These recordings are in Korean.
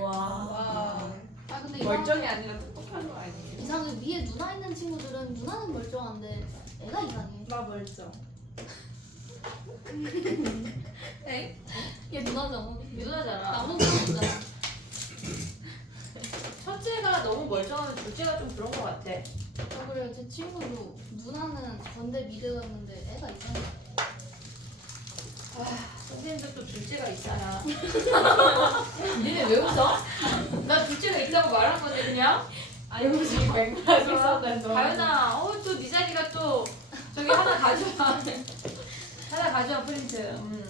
와. 와. 아 근데 멀쩡이 아니라 똑똑한 거 아니에요? 이상해. 위에 누나 있는 친구들은 누나는 멀쩡한데 애가 이상해. 나 멀쩡. 엥? 얘 누나잖아. 누나잖아. 나머지 누나잖아. 첫째가 너무 멀쩡하면 둘째가 좀 그런 거 같아. 아 그래 제 친구도 누나는 건대 미대였는데 애가 이상해. 선생님도 또 둘째가 있잖아. 니네 왜 웃어? 나 둘째가 있다고 말한 건데 그냥. 아니 무슨 맥락이 있었는데. 가연아, 또 네 자리가 또 저기 하나 가져와. 하나 가져와 프린트.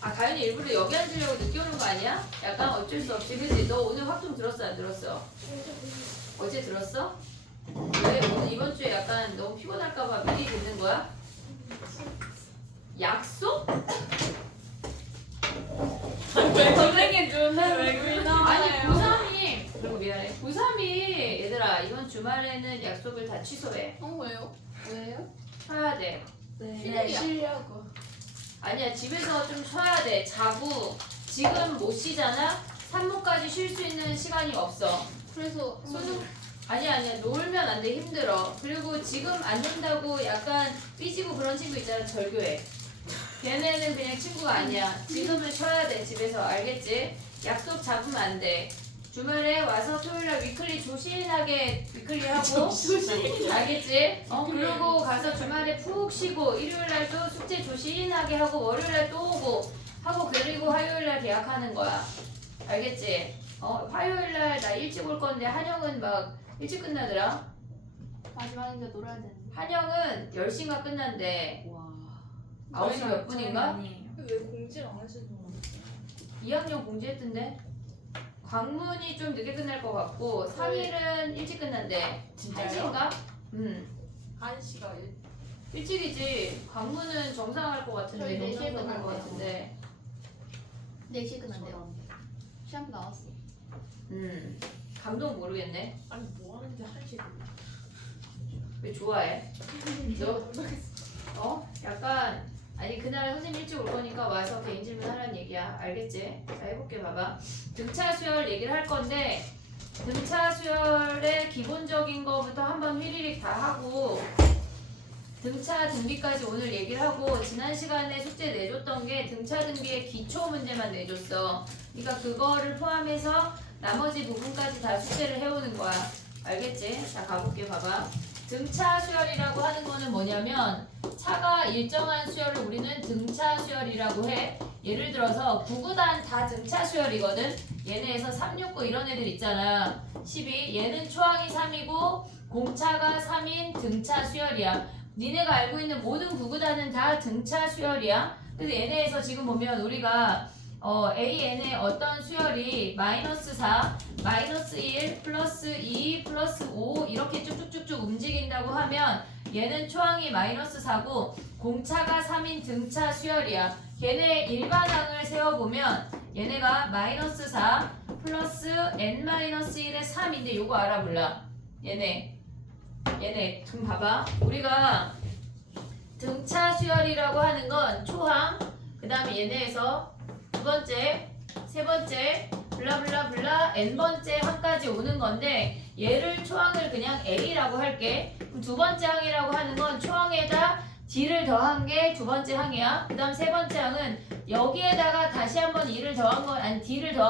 아 가연이 일부러 여기 앉으려고 늦게 오는 거 아니야? 약간 어쩔 수 없이 그지? 너 오늘 확 좀 들었어 안 들었어? 어제 들었어? 왜 오늘 이번 주에 약간 너무 피곤할까봐 미리 듣는 거야? 약속? 선생님 눈에 외국인 아니 나와요. 고3이 그리고 미안해 고3이 얘들아 이번 주말에는 약속을 다 취소해. 왜요? 왜요? 쉬어야 돼. 네, 쉬려고. 아니야 집에서 좀 쉬어야 돼. 자고 지금 못 쉬잖아. 산모까지 쉴 수 있는 시간이 없어. 그래서 수능 아니야 놀면 안 돼. 힘들어. 그리고 지금 안 논다고 약간 삐지고 그런 친구 있잖아. 절교해. 걔네는 그냥 친구가 아니야. 지금은 쉬어야 돼 집에서. 알겠지? 약속 잡으면 안 돼. 주말에 와서 토요일날 위클리 조신하게 위클리 하고 알겠지? 그러고 가서 주말에 푹 쉬고 일요일날 또 숙제 조신하게 하고 월요일날 또 오고 하고 그리고 화요일날 계약하는 거야. 알겠지? 화요일날 나 일찍 올 건데 한영은 막 일찍 끝나더라. 마지막인데 놀아야 되는데. 한영은 10시인가 끝난대. 와. 9시 몇 분인가? 왜 공지를 안 하시는 거예요? 2학년 공지했던데. 광문이 좀 늦게 끝날 것 같고 3일은 일찍 끝난대. 진짜요? 1시인가? 1시가 일찍이지. 광문은 정상할 것 같은데. 저희 4시에 정상 것 끝난대요. 같은데. 4시에 끝난대요. 시험 나왔어. 감동 모르겠네. 아니 뭐 하는데 1시. 왜 좋아해? 너 약간 아니 그날 선생님 일찍 올 거니까 와서 개인 질문 하라는 얘기야. 알겠지? 자 해볼게. 봐봐. 등차 수열 얘기를 할 건데 등차 수열의 기본적인 거부터 한번 휘리릭 다 하고 등차 등비까지 오늘 얘기를 하고 지난 시간에 숙제 내줬던 게 등차 등비의 기초 문제만 내줬어. 그러니까 그거를 포함해서 나머지 부분까지 다 숙제를 해오는 거야. 알겠지? 자 가볼게. 봐봐. 등차 수열이라고 하는 거는 뭐냐면 차가 일정한 수열을 우리는 등차 수열이라고 해. 예를 들어서 9구단 다 등차 수열이거든. 얘네에서 369 이런 애들 있잖아. 12 얘는 초항이 3이고 공차가 3인 등차 수열이야. 니네가 알고 있는 모든 9구단은 다 등차 수열이야. 그래서 얘네에서 지금 보면 우리가 AN의 어떤 수열이 -4, -1, +2, +5 이렇게 쭉쭉쭉쭉 움직인다고 하면 얘는 초항이 -4고 공차가 3인 등차 수열이야. 걔네 일반항을 세워보면 얘네가 -4 플러스 n-1의 3인데 요거 알아 몰라? 얘네 좀 봐봐. 우리가 등차 수열이라고 하는 건 초항 그 다음에 얘네에서 두 번째, 세 번째, 블라블라블라 n번째 항까지 오는 건데 얘를 초항을 그냥 A라고 할게. 그럼 두 번째 항이라고 하는 건 초항에다 D를 더한 게 두 번째 항이야. 그 다음 세 번째 항은 여기에다가 다시 한번 D를 더한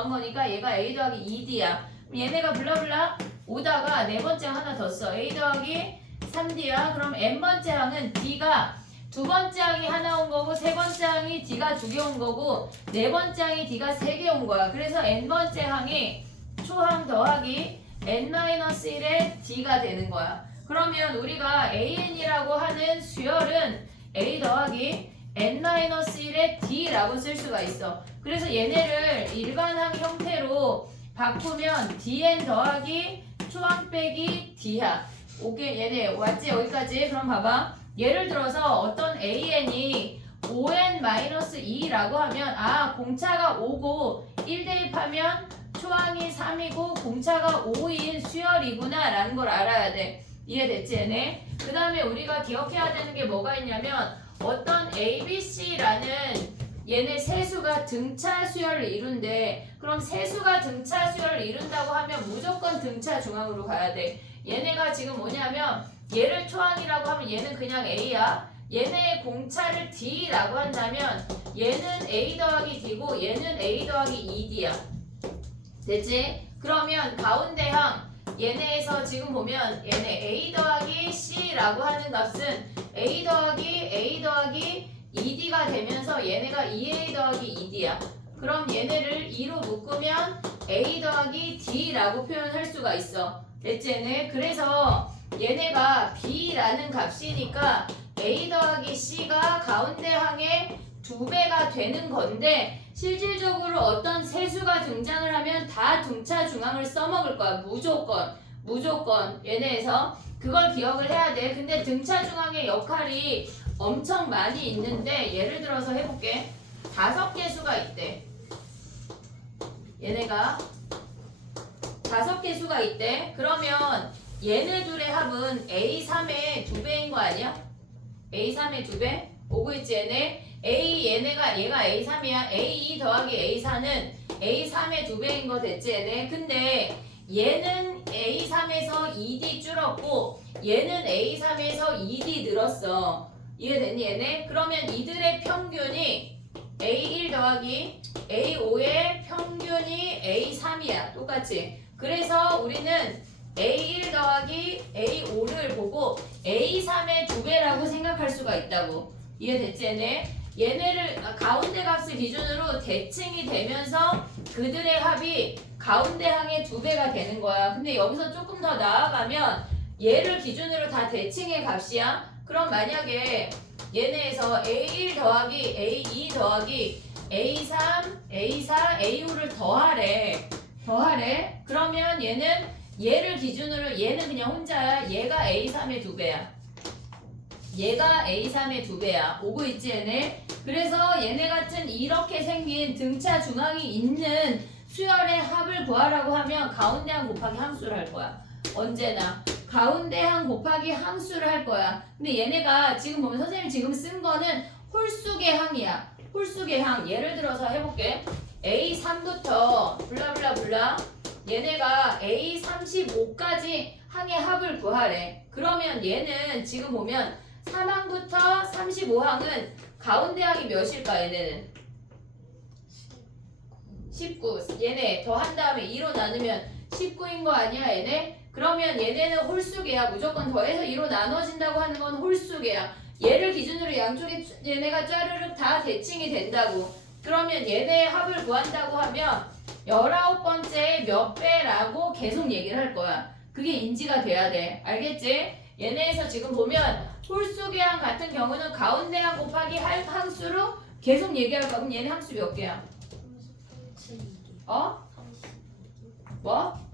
거니까 얘가 A 더하기 2D야. 그럼 얘네가 블라블라 오다가 네 번째 항 하나 더 써. A 더하기 3D야. 그럼 n번째 항은 D가 두 번째 항이 하나 온 거고 세 번째 항이 D가 2개 온 거고 네 번째 항이 D가 3개 온 거야. 그래서 n번째 항이 초항 더하기 n-1의 D가 되는 거야. 그러면 우리가 AN이라고 하는 수열은 A 더하기 n-1의 D라고 쓸 수가 있어. 그래서 얘네를 일반항 형태로 바꾸면 DN 더하기 초항 빼기 D야. 오케이 얘네 왔지 여기까지? 그럼 봐봐. 예를 들어서 어떤 AN이 5n-2라고 하면 공차가 5고 1대1 하면 초항이 3이고 공차가 5인 수열이구나 라는 걸 알아야 돼. 이해됐지 얘네? 그 다음에 우리가 기억해야 되는 게 뭐가 있냐면 어떤 ABC라는 얘네 세수가 등차 수열을 이룬대. 그럼 세수가 등차 수열을 이룬다고 하면 무조건 등차 중앙으로 가야 돼. 얘네가 지금 뭐냐면 얘를 초항이라고 하면 얘는 그냥 A야. 얘네의 공차를 D라고 한다면 얘는 A 더하기 D고 얘는 A 더하기 2D야. 됐지? 그러면 가운데항 얘네에서 지금 보면 얘네 A 더하기 C라고 하는 값은 A 더하기 2D가 되면서 얘네가 2A 더하기 2D야. 그럼 얘네를 2로 묶으면 A 더하기 D라고 표현할 수가 있어. 됐지 얘네? 그래서 얘네가 B라는 값이니까 A 더하기 C가 가운데 항의 2배가 되는 건데 실질적으로 어떤 세수가 등장을 하면 다 등차 중앙을 써먹을 거야. 무조건 얘네에서 그걸 기억을 해야 돼. 근데 등차 중앙의 역할이 엄청 많이 있는데 예를 들어서 해볼게. 5개 수가 있대. 얘네가 5개 수가 있대. 그러면 얘네 둘의 합은 A3의 2배인 거 아니야? A3의 2배? 오고 있지 얘네? 얘가 A3이야. A2 더하기 A4는 A3의 2배인 거 됐지 얘네? 근데 얘는 A3에서 2D 줄었고 얘는 A3에서 2D 늘었어. 이해됐니 얘네? 그러면 이들의 평균이 A1 더하기 A5의 평균이 A3이야. 똑같이. 그래서 우리는 A1 더하기 A5를 보고 A3의 2배라고 생각할 수가 있다고. 이해됐지 얘네? 얘네를 가운데 값을 기준으로 대칭이 되면서 그들의 합이 가운데 항의 2배가 되는 거야. 근데 여기서 조금 더 나아가면 얘를 기준으로 다 대칭의 값이야. 그럼 만약에 얘네에서 A1 더하기 A2 더하기 A3, A4, A5를 더하래. 그러면 얘를 기준으로 얘는 그냥 혼자야. 얘가 A3의 2배야. 얘가 A3의 2배야. 오고 있지 얘네? 그래서 얘네 같은 이렇게 생긴 등차 중앙이 있는 수열의 합을 구하라고 하면 가운데 항 곱하기 항수를 할 거야. 언제나 가운데 항 곱하기 항수를 할 거야. 근데 얘네가 지금 보면 선생님이 지금 쓴 거는 홀수의 항이야. 홀수의 항. 예를 들어서 해볼게. A3부터 블라블라블라 얘네가 A35까지 항의 합을 구하래. 그러면 얘는 지금 보면 3항부터 35항은 가운데 항이 몇일까 얘네는? 19. 얘네 더한 다음에 2로 나누면 19인 거 아니야 얘네? 그러면 얘네는 홀수계야. 무조건 더해서 2로 나눠진다고 하는 건 홀수계야. 얘를 기준으로 양쪽에 얘네가 짜르륵 다 대칭이 된다고. 그러면 얘네의 합을 구한다고 하면 19번째 몇 배라고 계속 얘기를 할 거야. 그게 인지가 돼야 돼. 알겠지? 얘네에서 지금 보면 홀수계항 같은 경우는 가운데 항 곱하기 항수로 계속 얘기할 거야. 그럼 얘네 항수 몇 개야? 어? 뭐?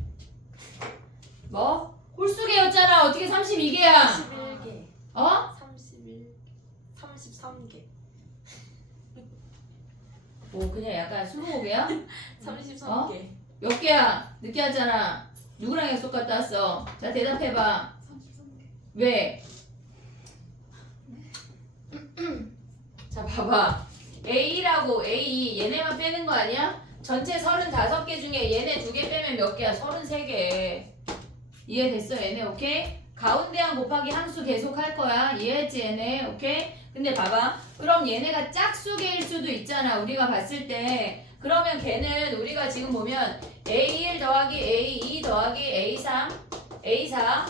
홀수계였잖아. 어떻게 32개야? 31개. 어? 33개. 뭐 그냥 약간 스무고개야? 33개. 몇 개야? 늦게 왔잖아. 누구랑 약속 갔다 왔어? 자 대답해봐. 33개. 왜? 자 봐봐. A라고 A 얘네만 빼는 거 아니야? 전체 35개 중에 얘네 2개 빼면 몇 개야? 33개. 이해됐어 얘네? 오케이? 가운데 항 곱하기 항수 계속 할 거야. 이해했지 얘네? 오케이? 근데 봐봐. 그럼 얘네가 짝수계일 수도 있잖아. 우리가 봤을 때. 그러면 걔는 우리가 지금 보면 A1 더하기 A2 더하기 A3, A4,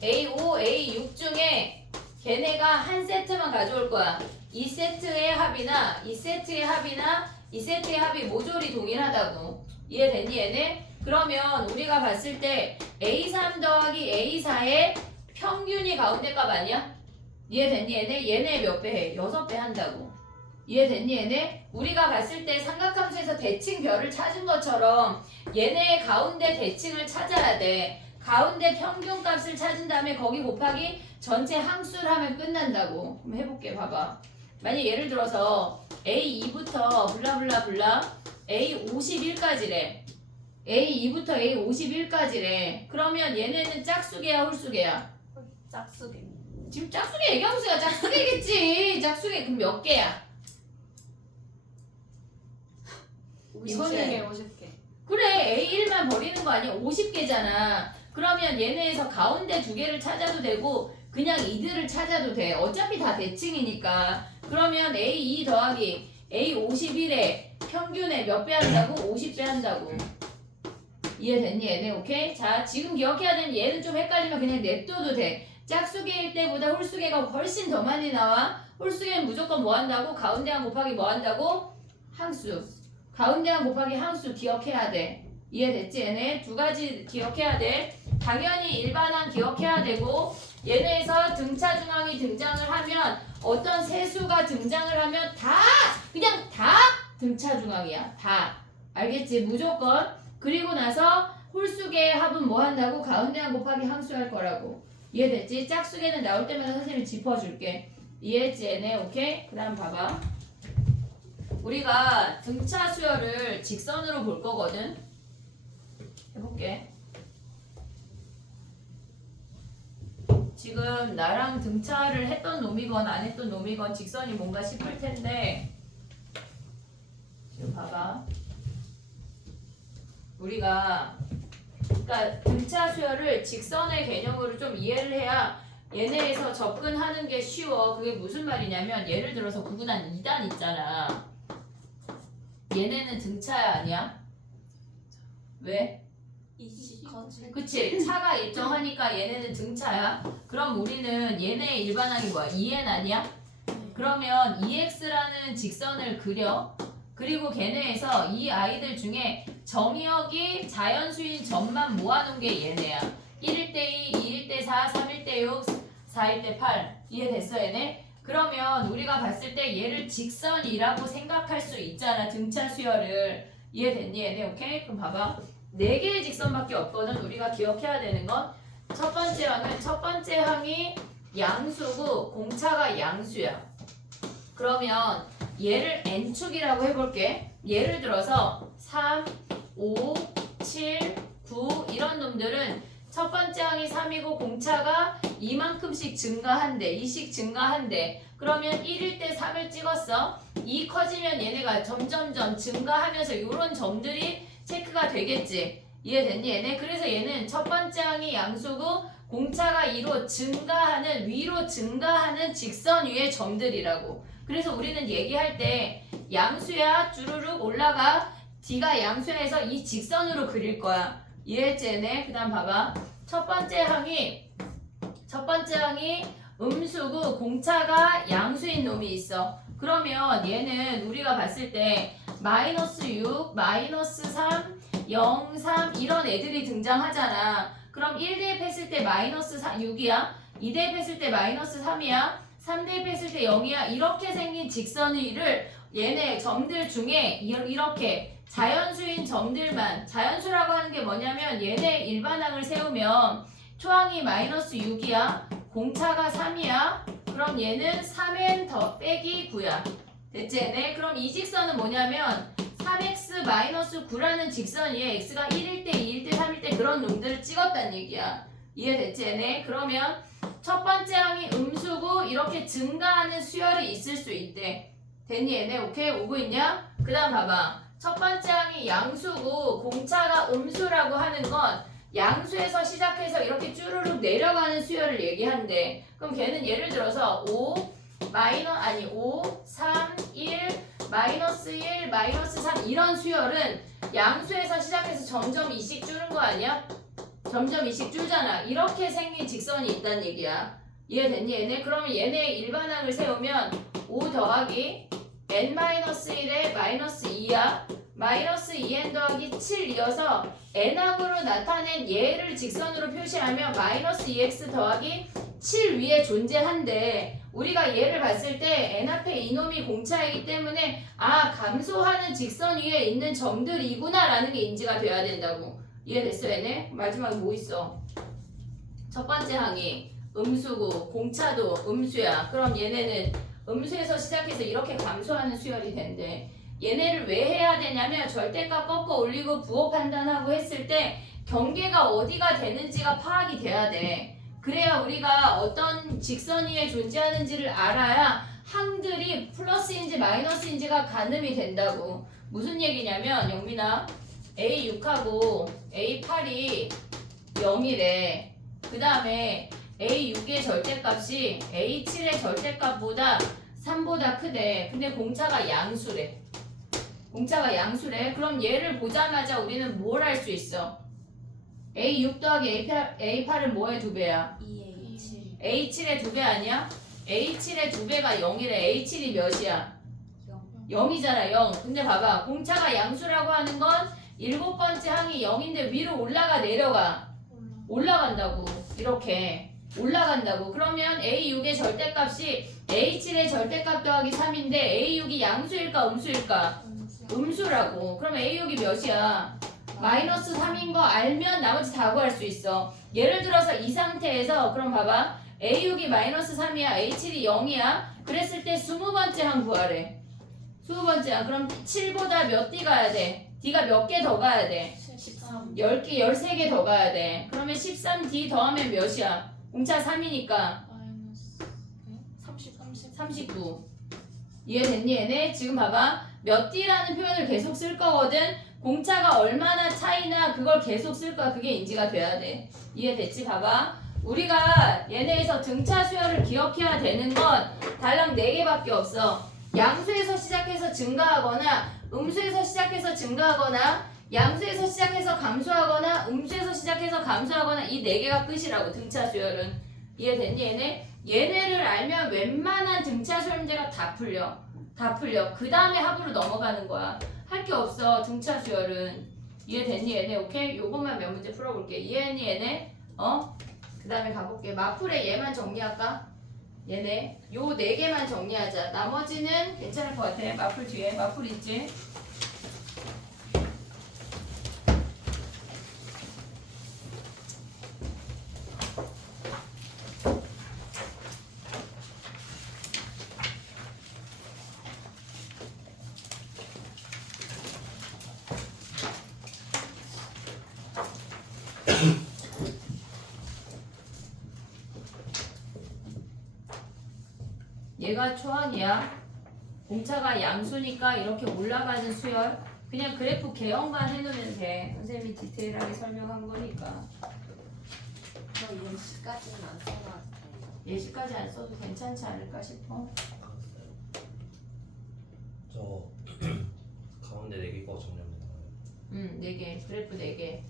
A5, A6 중에 걔네가 한 세트만 가져올 거야. 이 세트의 합이나 이 세트의 합이나 이 세트의 합이 모조리 동일하다고. 이해됐니 얘네? 그러면 우리가 봤을 때 A3 더하기 A4의 평균이 가운데 값 아니야? 이해됐니 얘네? 얘네 몇 배 해? 6배 한다고. 이해됐니 얘네? 우리가 봤을 때 삼각함수에서 대칭별을 찾은 것처럼 얘네의 가운데 대칭을 찾아야 돼. 가운데 평균값을 찾은 다음에 거기 곱하기 전체 항수를 하면 끝난다고. 그럼 해볼게. 봐봐. 만약 예를 들어서 A2부터 블라블라블라 A51까지래. A2부터 A51까지래. 그러면 얘네는 짝수계야 홀수계야? 짝수개. 지금 짝수계 얘기하면서 짝수계겠지. 짝수계 그럼 몇 개야? 50개 50개. 그래 A1만 버리는 거 아니야? 50개잖아. 그러면 얘네에서 가운데 두 개를 찾아도 되고 그냥 이들을 찾아도 돼. 어차피 다 대칭이니까. 그러면 A2 더하기 A51에 평균에 몇 배 한다고? 50배 한다고. 이해됐니 얘네? 오케이? 자 지금 기억해야 되는 얘는 좀 헷갈리면 그냥 냅둬도 돼. 짝수계일 때보다 홀수계가 훨씬 더 많이 나와. 홀수계는 무조건 뭐 한다고? 가운데 한 곱하기 뭐 한다고? 항수. 가운데 한 곱하기 항수 기억해야 돼. 이해됐지 얘네? 두 가지 기억해야 돼. 당연히 일반항 기억해야 되고 얘네에서 등차 중항이 등장을 하면 어떤 세수가 등장을 하면 다 그냥 다 등차 중항이야. 다. 알겠지? 무조건. 그리고 나서 홀수계의 합은 뭐 한다고? 가운데 한 곱하기 항수 할 거라고. 이해됐지? 짝수계는 나올 때마다 선생님이 짚어줄게. 이해했지 얘네? 오케이? 그 다음 봐봐. 우리가 등차 수열을 직선으로 볼 거거든. 해볼게. 지금 나랑 등차를 했던 놈이건 안 했던 놈이건 직선이 뭔가 싶을 텐데 지금 봐봐. 우리가 그러니까 등차 수열을 직선의 개념으로 좀 이해를 해야 얘네에서 접근하는 게 쉬워. 그게 무슨 말이냐면 예를 들어서 구분한 2단 있잖아. 얘네는 등차야 아니야? 왜? 그치? 차가 일정하니까 얘네는 등차야. 그럼 우리는 얘네의 일반항이 뭐야? 2n 아니야? 그러면 2x라는 직선을 그려. 그리고 걔네에서 이 아이들 중에 정의역이 자연수인 점만 모아놓은 게 얘네야. 1일 때 2, 2일 때 4, 3일 때 6, 4일 때 8. 이해됐어 얘네? 그러면 우리가 봤을 때 얘를 직선이라고 생각할 수 있잖아. 등차 수열을. 이해됐니 얘네? 오케이? 그럼 봐봐. 4개의 직선밖에 없거든. 우리가 기억해야 되는 건 첫 번째 항은 첫 번째 항이 양수고 공차가 양수야. 그러면 얘를 n축이라고 해볼게. 예를 들어서 3, 5, 7, 9 이런 놈들은 첫 번째 항이 3이고 공차가 이만큼씩 증가한대. 이씩 증가한대. 그러면 1일 때 3을 찍었어. 2 커지면 얘네가 점점점 증가하면서 이런 점들이 체크가 되겠지. 이해됐니 얘네? 그래서 얘는 첫 번째 항이 양수고 공차가 2로 증가하는 위로 증가하는 직선 위의 점들이라고. 그래서 우리는 얘기할 때 양수야 주르륵 올라가 D가 양수에서 이 직선으로 그릴 거야. 이해했지 얘네? 그 다음 봐봐. 첫 번째 항이 음수고 공차가 양수인 놈이 있어. 그러면 얘는 우리가 봤을 때 마이너스 6, 마이너스 3, 0, 3 이런 애들이 등장하잖아. 그럼 1대입했을 때 마이너스 6이야. 2대입했을 때 마이너스 3이야. 3대입했을 때 0이야. 이렇게 생긴 직선 위를 얘네 점들 중에 이렇게 자연수인 점들만, 자연수라고 하는 게 뭐냐면 얘네 일반항을 세우면 초항이 마이너스 6이야. 공차가 3이야. 그럼 얘는 3n 더 빼기 9야. 됐지 얘네? 그럼 이 직선은 뭐냐면 3x-9라는 직선 위에 x가 1일 때, 2일 때, 3일 때 그런 놈들을 찍었단 얘기야. 이해됐지 얘네? 그러면 첫 번째 항이 음수고 이렇게 증가하는 수열이 있을 수 있대. 됐니 얘네? 오케이? 오고 있냐? 그 다음 봐봐. 첫 번째 항이 양수고 공차가 음수라고 하는 건 양수에서 시작해서 이렇게 쭈루룩 내려가는 수열을 얘기한대. 그럼 걔는 예를 들어서 5, 3, 1, 마이너스 1, 마이너스 3 이런 수열은 양수에서 시작해서 점점 2씩 줄은 거 아니야? 점점 2씩 줄잖아. 이렇게 생긴 직선이 있단 얘기야. 이해됐니 얘네? 그러면 얘네의 일반항을 세우면 5 더하기 n-1에 마이너스 2야. 마이너스 2n 더하기 7이어서 n항으로 나타낸 얘를 직선으로 표시하면 마이너스 2x 더하기 7 위에 존재한대. 우리가 얘를 봤을 때 n 앞에 이놈이 공차이기 때문에 아 감소하는 직선 위에 있는 점들이구나 라는 게 인지가 돼야 된다고. 이해됐어 얘네? 마지막에 뭐 있어? 첫 번째 항이 음수고 공차도 음수야. 그럼 얘네는 음수에서 시작해서 이렇게 감소하는 수열이 된대. 얘네를 왜 해야 되냐면 절대값 꺾어 올리고 부호 판단하고 했을 때 경계가 어디가 되는지가 파악이 돼야 돼. 그래야 우리가 어떤 직선 위에 존재하는지를 알아야 항들이 플러스인지 마이너스인지가 가늠이 된다고. 무슨 얘기냐면 영민아 A6하고 A8이 0이래. 그 다음에 A6의 절대값이 A7의 절대값보다 3보다 크대. 근데 공차가 양수래. 공차가 양수래. 그럼 얘를 보자마자 우리는 뭘 할 수 있어? A6 더하기 A8은 뭐의 2배야? 2A7 A7의 2배 아니야? A7의 2배가 0이래. A7이 몇이야? 0 0이잖아 0. 근데 봐봐 공차가 양수라고 하는 건 7번째 항이 0인데 위로 올라가 내려가? 올라간다고. 이렇게 올라간다고. 그러면 A6의 절대값이 A7의 절대값 더하기 3인데 A6이 양수일까 음수일까? 음수라고. 그럼 A6이 몇이야? 마이너스 3인 거 알면 나머지 다 구할 수 있어. 예를 들어서 이 상태에서 그럼 봐봐 A6이 마이너스 3이야 A7이 0이야 그랬을 때 20번째 항 구하래. 20번째 항. 그럼 7보다 몇 D 가야 돼? D가 몇 개 더 가야 돼? 13 10개, 13개 더 가야 돼. 그러면 13D 더하면 몇이야? 공차 3이니까 마이너스 39. 이해됐니 얘네? 지금 봐봐 몇 D라는 표현을 계속 쓸 거거든. 공차가 얼마나 차이나 그걸 계속 쓸 거야. 그게 인지가 돼야 돼. 이해됐지? 봐봐 우리가 얘네에서 등차 수열을 기억해야 되는 건 달랑 4개밖에 없어. 양수에서 시작해서 증가하거나 음수에서 시작해서 증가하거나 양수에서 시작해서 감소하거나 음수에서 시작해서 감소하거나 이 4개가 끝이라고 등차 수열은. 이해됐니 얘네? 얘네를 알면 웬만한 등차 수열 문제가 다 풀려. 다 풀려. 그 다음에 합으로 넘어가는 거야. 할 게 없어 등차 수열은. 이해됐니 얘네? 오케이? 요것만 몇 문제 풀어볼게. 이해했니 얘네? 그 다음에 가볼게. 마풀에 얘만 정리할까? 얘네 요 4개만 정리하자. 나머지는 괜찮을 것 같아. 마풀 뒤에 마풀 있지? 얘가 초항이야. 공차가 양수니까 이렇게 올라가는 수열. 그냥 그래프 개형만 해놓으면 돼. 선생님이 디테일하게 설명한 거니까. 저 예시까지는 안 써놔도 돼요. 예시까지 안 써도 괜찮지 않을까 싶어. 저 가운데 4개 거 정리합니다. 4개. 그래프 4개.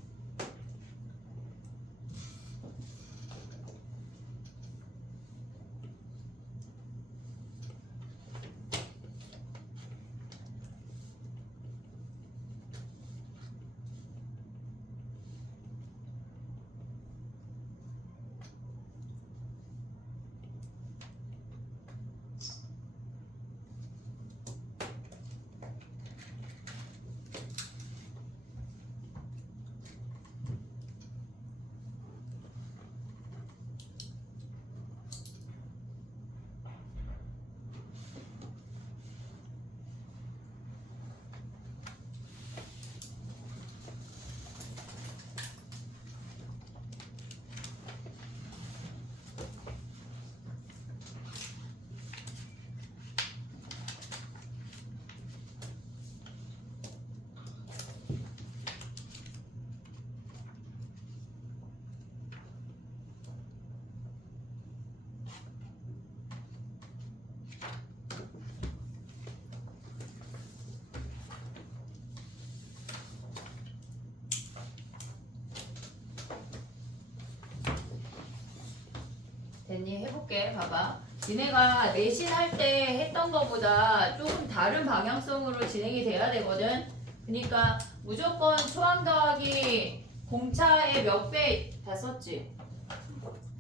됐니? 해볼게. 봐봐. 니네가 내신할 때 했던 거보다 조금 다른 방향성으로 진행이 돼야 되거든. 그러니까 무조건 초항 더하기 공차의 몇 배 다 썼지?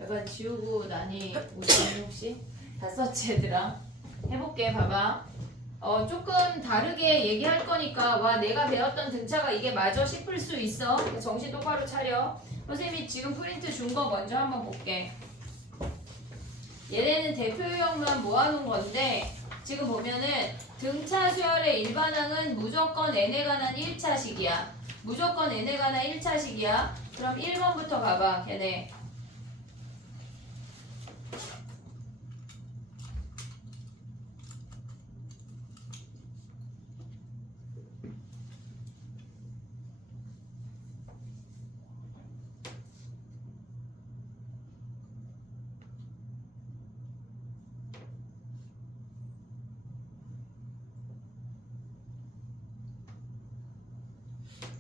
약간 지우고 나니 오셨니 혹시? 다 썼지 얘들아? 해볼게. 봐봐. 조금 다르게 얘기할 거니까 와 내가 배웠던 등차가 이게 맞아 싶을 수 있어. 정신 똑바로 차려. 선생님이 지금 프린트 준 거 먼저 한번 볼게. 얘네는 대표 유형만 모아놓은 건데 지금 보면은 등차 수열의 일반항은 무조건 n에 관한 1차식이야. 무조건 n에 관한 1차식이야. 그럼 1번부터 가봐. 걔네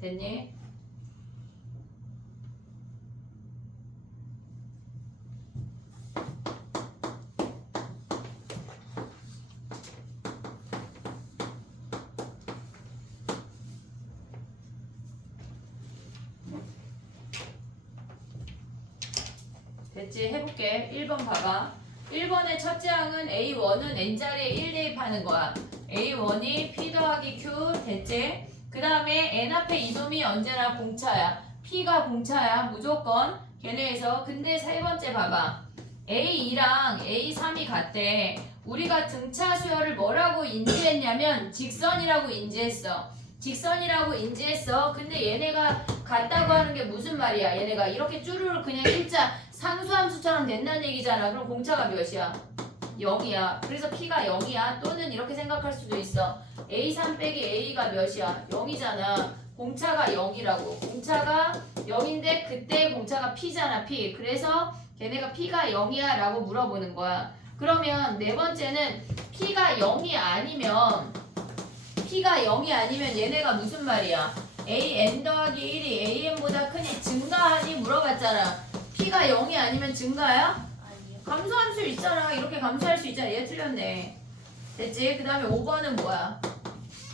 됐니? 됐지? 해볼게. 1번 봐봐. 1번의 첫째 항은 A1은 N자리에 1 대입하는 거야. A1이 P 더하기 Q 됐지? 그 다음에 N 앞에 이놈이 언제나 공차야. P가 공차야. 무조건. 걔네에서. 근데 세 번째 봐봐. A2랑 A3이 같대. 우리가 등차 수열을 뭐라고 인지했냐면 직선이라고 인지했어. 직선이라고 인지했어. 근데 얘네가 같다고 하는 게 무슨 말이야? 얘네가 이렇게 쭈루루 그냥 일자 상수함수처럼 된다는 얘기잖아. 그럼 공차가 몇이야? 0이야. 그래서 P가 0이야. 또는 이렇게 생각할 수도 있어. A3 빼기 A가 몇이야? 0이잖아. 공차가 0이라고. 공차가 0인데 그때 공차가 P잖아. P. 그래서 걔네가 P가 0이야 라고 물어보는 거야. 그러면 네 번째는 P가 0이 아니면 얘네가 무슨 말이야? AN 더하기 1이 AN보다 크니 증가하니 물어봤잖아. P가 0이 아니면 증가야? 아니요. 감소할 수 있잖아. 이렇게 감소할 수 있잖아. 얘 틀렸네. 됐지? 그 다음에 5번은 뭐야?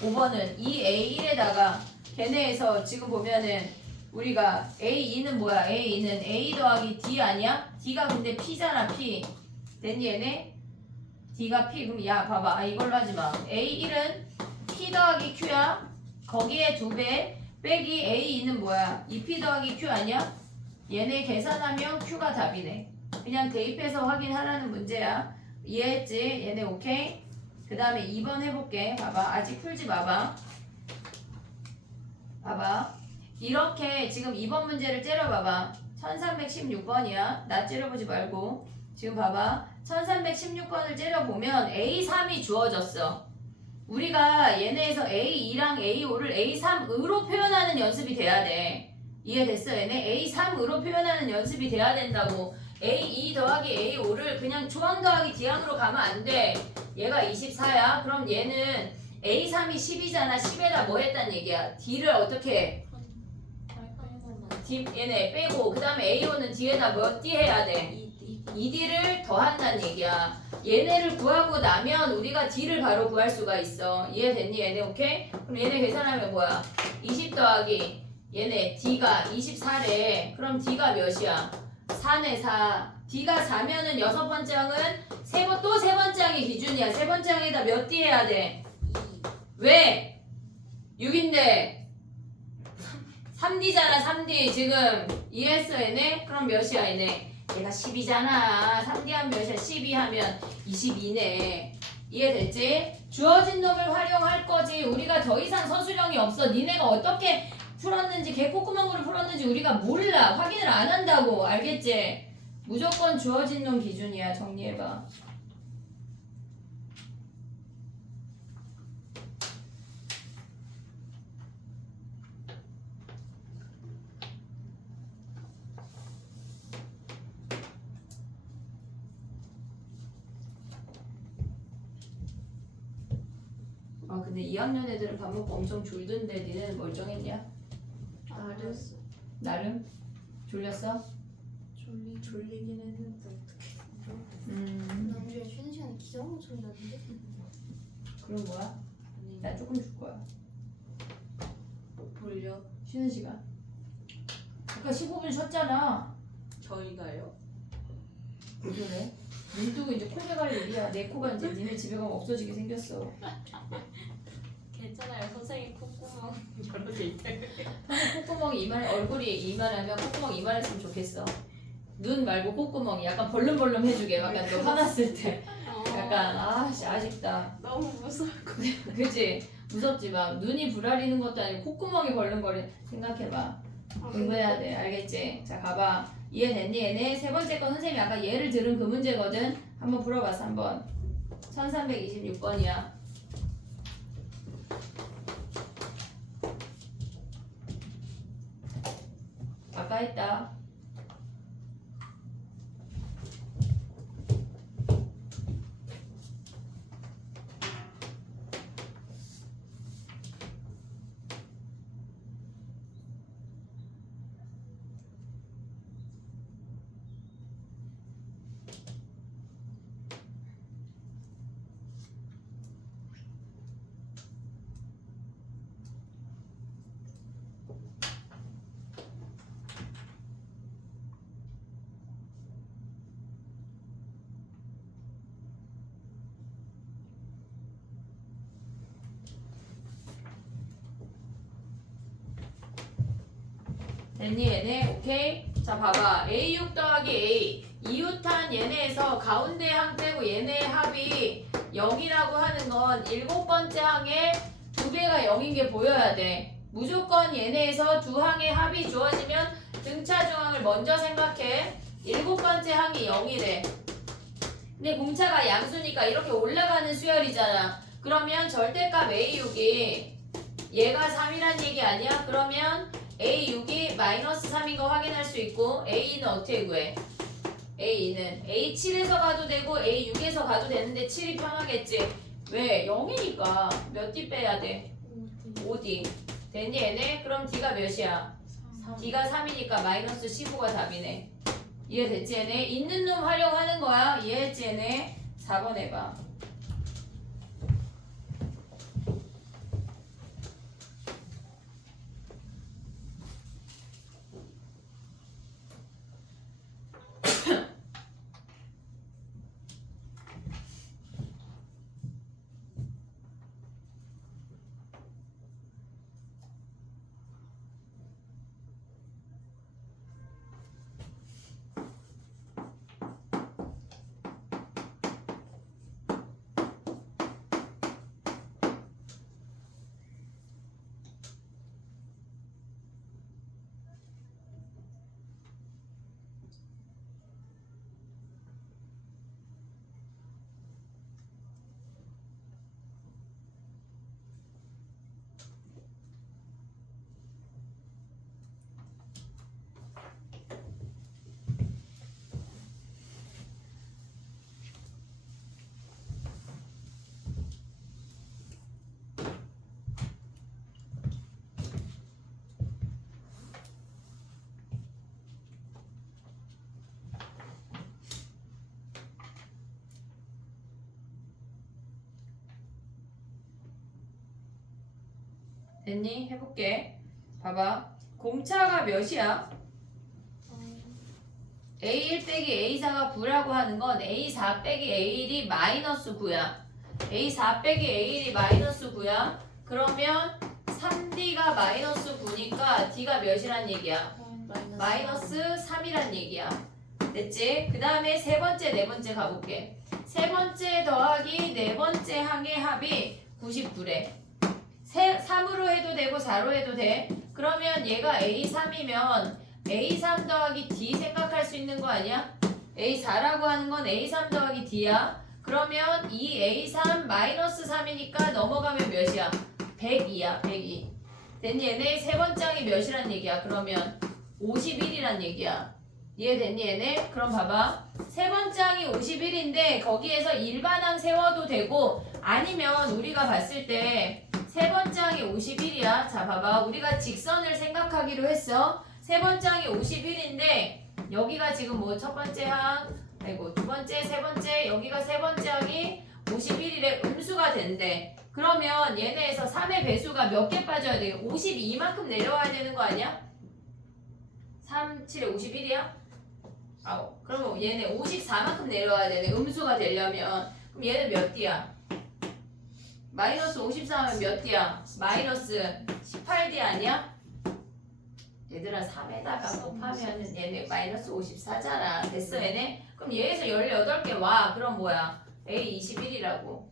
5번은 이 A1에다가 걔네에서 지금 보면은 우리가 A2는 뭐야? A2는 A 더하기 D 아니야? D가 근데 P잖아. P. 됐니 얘네? D가 P. 그럼 야 봐봐. 이걸로 하지 마. A1은 P 더하기 Q야. 거기에 2배 빼기 A2는 뭐야? 2P 더하기 Q 아니야? 얘네 계산하면 Q가 답이네. 그냥 대입해서 확인하라는 문제야. 이해했지? 얘네 오케이? 그 다음에 2번 해볼게. 봐봐. 아직 풀지 마봐. 봐봐. 이렇게 지금 2번 문제를 째려봐봐. 1316번이야. 나 째려보지 말고. 지금 봐봐. 1316번을 째려보면 A3이 주어졌어. 우리가 얘네에서 A2랑 A5를 A3으로 표현하는 연습이 돼야 돼. 이해됐어? 얘네 A3으로 표현하는 연습이 돼야 된다고. A2 더하기 A5를 그냥 조항 더하기 D항으로 가면 안 돼. 얘가 24야. 그럼 얘는 A3이 10이잖아. 10에다 뭐 했단 얘기야? D를 어떻게 해? D, 얘네 빼고 그 다음에 A5는 D에다 뭐 D 해야 돼? 2D를 더한다는 얘기야. 얘네를 구하고 나면 우리가 D를 바로 구할 수가 있어. 이해됐니? 얘네 오케이? 그럼 얘네 계산하면 뭐야? 20 더하기 얘네 D가 24래. 그럼 D가 몇이야? 4네 4. D가 4면은 여섯 번째 항은 또 세 번째 항이 기준이야. 세 번째 항에다 몇 D 해야 돼? 2. 왜? 6인데 3D잖아 3D. 지금 이해했어 얘네? 그럼 몇이야 얘네? 얘가 10이잖아. 3D 하면 몇이야? 12 하면 22네. 이해됐지? 주어진 놈을 활용할 거지. 우리가 더 이상 서술형이 없어. 니네가 어떻게 풀었는지 개 콧구멍으로 풀었는지 우리가 몰라. 확인을 안 한다고. 알겠지? 무조건 주어진 놈 기준이야. 정리해봐. 아 근데 2학년 애들은 밥 먹고 엄청 졸던데 니네는 멀쩡했냐? 알았어. 나름? 졸렸어? 졸리긴 했는데 어떻게? 남주에 쉬는 시간에 기가 막히게 자는데? 그럼 뭐야? 나 조금 줄 거야. 졸려? 쉬는 시간. 아까 15분 쉬었잖아. 저희가요? 왜 그래? 눈 뜨고 이제 코에 갈 일이야. 내 코가 이제 니네 집에 가면 없어지게 생겼어. 괜찮아요. 선생님 콧구멍 여러 개 있대. 콧구멍이 얼굴이 이만하면 콧구멍 이만했으면 좋겠어. 눈 말고 콧구멍이 약간 벌름벌름 해주게. 약간 너 화났을 때. 약간 아쉽다. 너무 무서워. 그치? 무섭지 막 눈이 부라리는 것도 아니고 콧구멍이 벌렁거리. 생각해봐. 공부해야 돼. 알겠지? 자 가봐. 이해됐니 얘네? 세 번째 건 선생님이 아까 예를 들은 그 문제거든. 한번 풀어봤어 한번. 1326번이야. 아까 했다. 됐니 얘네? 오케이? 자 봐봐 A6 더하기 A 이웃한 얘네에서 가운데 항 빼고 얘네 합이 0이라고 하는 건 7번째 항에 2배가 0인 게 보여야 돼. 무조건 얘네에서 두 항의 합이 주어지면 등차 중항을 먼저 생각해. 7번째 항이 0이래. 근데 공차가 양수니까 이렇게 올라가는 수열이잖아. 그러면 절대값 A6이 얘가 3이란 얘기 아니야? 그러면 A6이 마이너스 3인 거 확인할 수 있고 A는 어떻게 구해? A는 A7에서 가도 되고 A6에서 가도 되는데 7이 편하겠지. 왜? 0이니까 몇 D 빼야 돼? 5D. 됐니 얘네? 그럼 D가 몇이야? D가 3이니까 마이너스 15가 답이네. 이해됐지 얘네? 있는 놈 활용하는 거야. 이해했지 얘네? 4번 해봐. 됐니? 해볼게. 봐봐. 공차가 몇이야? A1 빼기 A4가 9라고 하는 건 A4 빼기 A1이 마이너스 9야. A4 빼기 A1이 마이너스 9야. 그러면 3D가 마이너스 9니까 D가 몇이란 얘기야? 마이너스 3이란 얘기야. 됐지? 그 다음에 세 번째, 네 번째 가볼게. 세 번째 더하기 네 번째 항의 합이 99래. 3으로 해도 되고 4로 해도 돼. 그러면 얘가 A3이면 A3 더하기 D 생각할 수 있는 거 아니야? A4라고 하는 건 A3 더하기 D야. 그러면 이 A3 마이너스 3이니까 넘어가면 몇이야? 102야. 102. 됐니? 얘네 세 번째 항이 몇이란 얘기야? 그러면 51이란 얘기야. 이해됐니 얘네? 그럼 봐봐. 세 번째 항이 51인데 거기에서 일반항 세워도 되고 아니면 우리가 봤을 때 세 번째 항이 51이야. 자 봐봐. 우리가 직선을 생각하기로 했어. 세 번째 항이 51인데 여기가 지금 뭐 첫 번째 항 아이고 두 번째 세 번째 여기가 세 번째 항이 51이래. 음수가 된대. 그러면 얘네에서 3의 배수가 몇 개 빠져야 돼? 52만큼 내려와야 되는 거 아니야? 3, 7에 51이야? 그러면 얘네 54만큼 내려와야 되네. 음수가 되려면. 그럼 얘는 몇 D야? 마이너스 54면 몇 D야? 마이너스 18D 아니야? 얘들아 3에다가 곱하면 얘네 마이너스 54잖아. 됐어 얘네? 그럼 얘에서 18개 와. 그럼 뭐야? A 21이라고.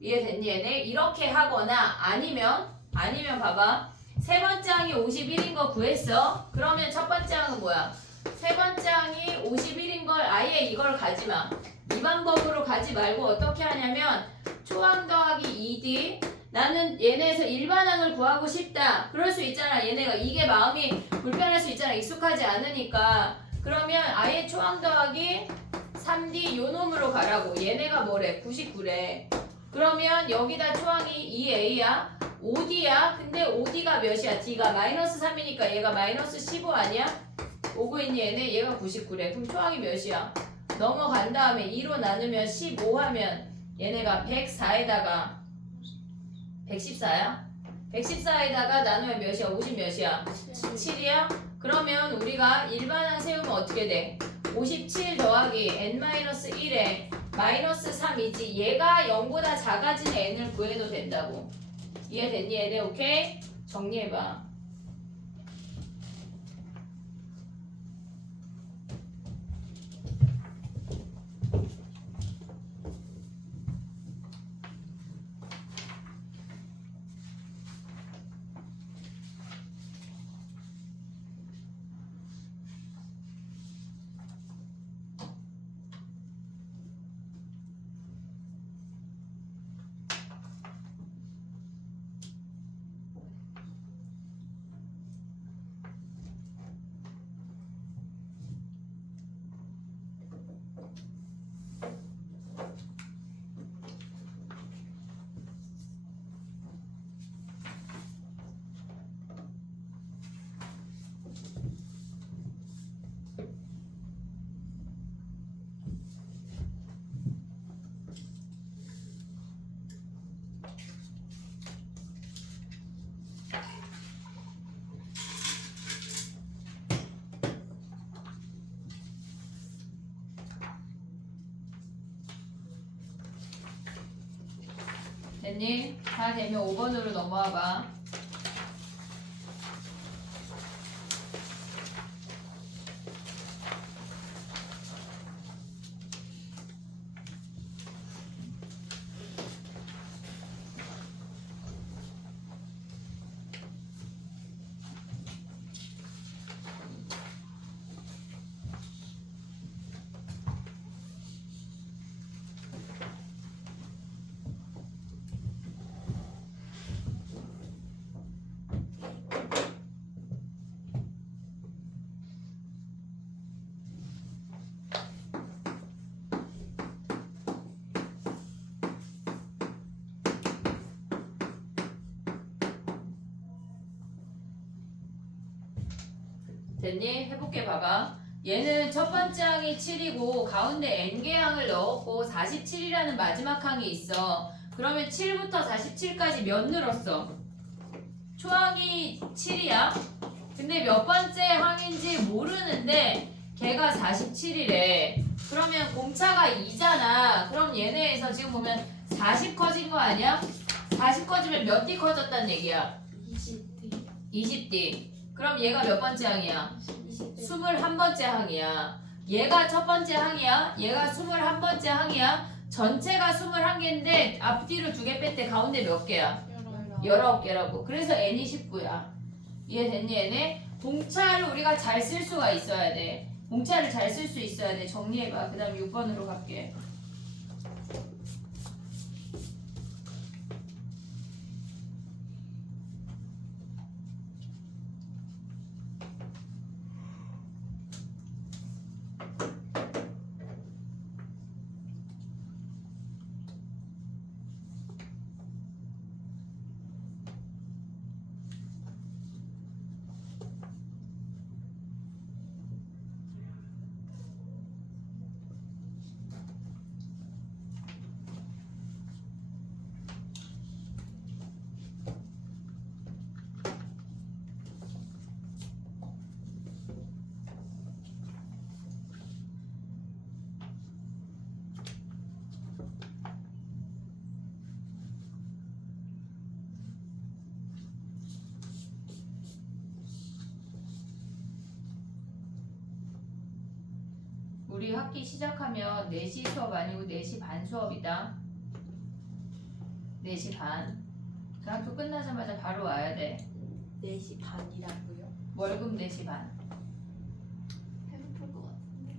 이해됐니 얘네? 이렇게 하거나 아니면 봐봐. 세 번째 항이 51인 거 구했어. 그러면 첫 번째 항은 뭐야? 세 번째 항이 51인 걸 아예 이걸 가지마. 이 방법으로 가지 말고 어떻게 하냐면 초항 더하기 2D 나는 얘네에서 일반항을 구하고 싶다. 그럴 수 있잖아. 얘네가 이게 마음이 불편할 수 있잖아. 익숙하지 않으니까. 그러면 아예 초항 더하기 3D 요 놈으로 가라고. 얘네가 뭐래? 99래. 그러면 여기다 초항이 2A야. 5D야. 근데 5D가 몇이야? D가 마이너스 3이니까 얘가 마이너스 15 아니야? 오고 있니 얘네? 얘가 99래. 그럼 초항이 몇이야? 넘어간 다음에 2로 나누면 15 하면 얘네가 104에다가 114야? 114에다가 나누면 몇이야? 50 몇이야? 7이야? 그러면 우리가 일반항 세우면 어떻게 돼? 57 더하기 n-1에 마이너스 3이지. 얘가 0보다 작아진 n을 구해도 된다고. 이해됐니 얘네? 오케이? 정리해봐. 됐니? 다 되면 5번으로 넘어와 봐. 됐니? 해볼게 봐봐. 얘는 첫 번째 항이 7이고 가운데 n개 항을 넣었고 47이라는 마지막 항이 있어. 그러면 7부터 47까지 몇 늘었어? 초항이 7이야. 근데 몇 번째 항인지 모르는데 걔가 47이래. 그러면 공차가 2잖아. 그럼 얘네에서 지금 보면 40 커진 거 아니야? 40 커지면 몇 D 커졌단 얘기야? 20D. 20D. 그럼 얘가 몇 번째 항이야? 20D. 21번째 항이야. 얘가 첫 번째 항이야. 얘가 21번째 항이야. 전체가 21개인데 앞뒤로 2개 뺄 때 가운데 몇 개야? 19개라고. 그래서 n이 19야. 이해됐니 얘네? 공차를 우리가 잘 쓸 수가 있어야 돼. 공차를 잘 쓸 수 있어야 돼. 정리해봐. 그 다음 6번으로 갈게. 우리 학기 시작하면 4시 수업 아니고 4시 반 수업이다. 4시 반. 그 학교 끝나자마자 바로 와야 돼. 4시 반이라고요? 월급 4시 반. 배고플 것 같은데.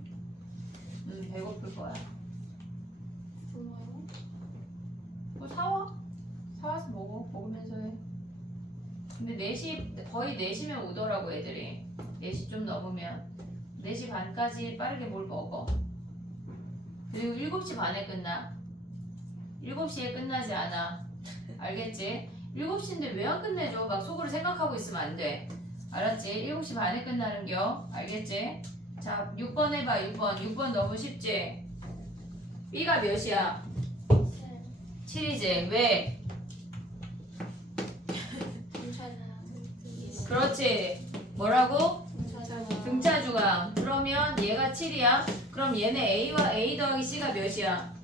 배고플 거야. 굶어요? 뭐 사와. 사와서 먹으면서 해. 근데 4시, 거의 4시면 오더라고 애들이. 4시 좀 넘으면. 4시 반까지 빠르게 뭘 먹어. 그리고 7시 반에 끝나. 7시에 끝나지 않아. 알겠지? 7시인데 왜 안 끝내줘? 막 속으로 생각하고 있으면 안 돼. 알았지? 7시 반에 끝나는겨. 알겠지? 자, 6번 해봐. 6번. 6번 너무 쉽지? B가 몇이야? 7이지? 왜? 그렇지. 뭐라고? 등차 주강. 그러면 얘가 7이야. 그럼 얘네 A와 A 더하기 C가 몇이야?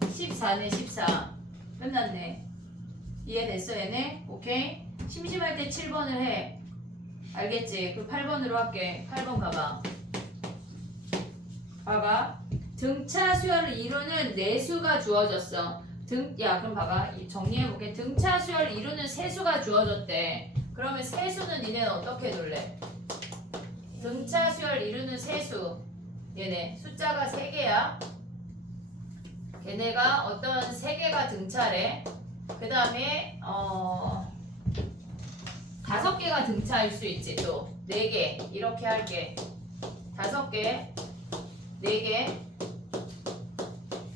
14네 14. 끝났네. 이해됐어 얘네? 오케이? 심심할 때 7번을 해. 알겠지? 그럼 8번으로 할게. 8번 가봐. 봐봐. 등차 수열을 이루는 내수가 주어졌어. 야 그럼 봐봐. 정리해볼게. 등차 수열을 이루는 세수가 주어졌대. 그러면 세수는 니네는 어떻게 둘래? 등차 수열 이루는 세수. 얘네 숫자가 3개야. 얘네가 어떤 3개가 등차래. 그 다음에 5개가 등차일 수 있지. 또 4개 이렇게 할게. 5개 4개.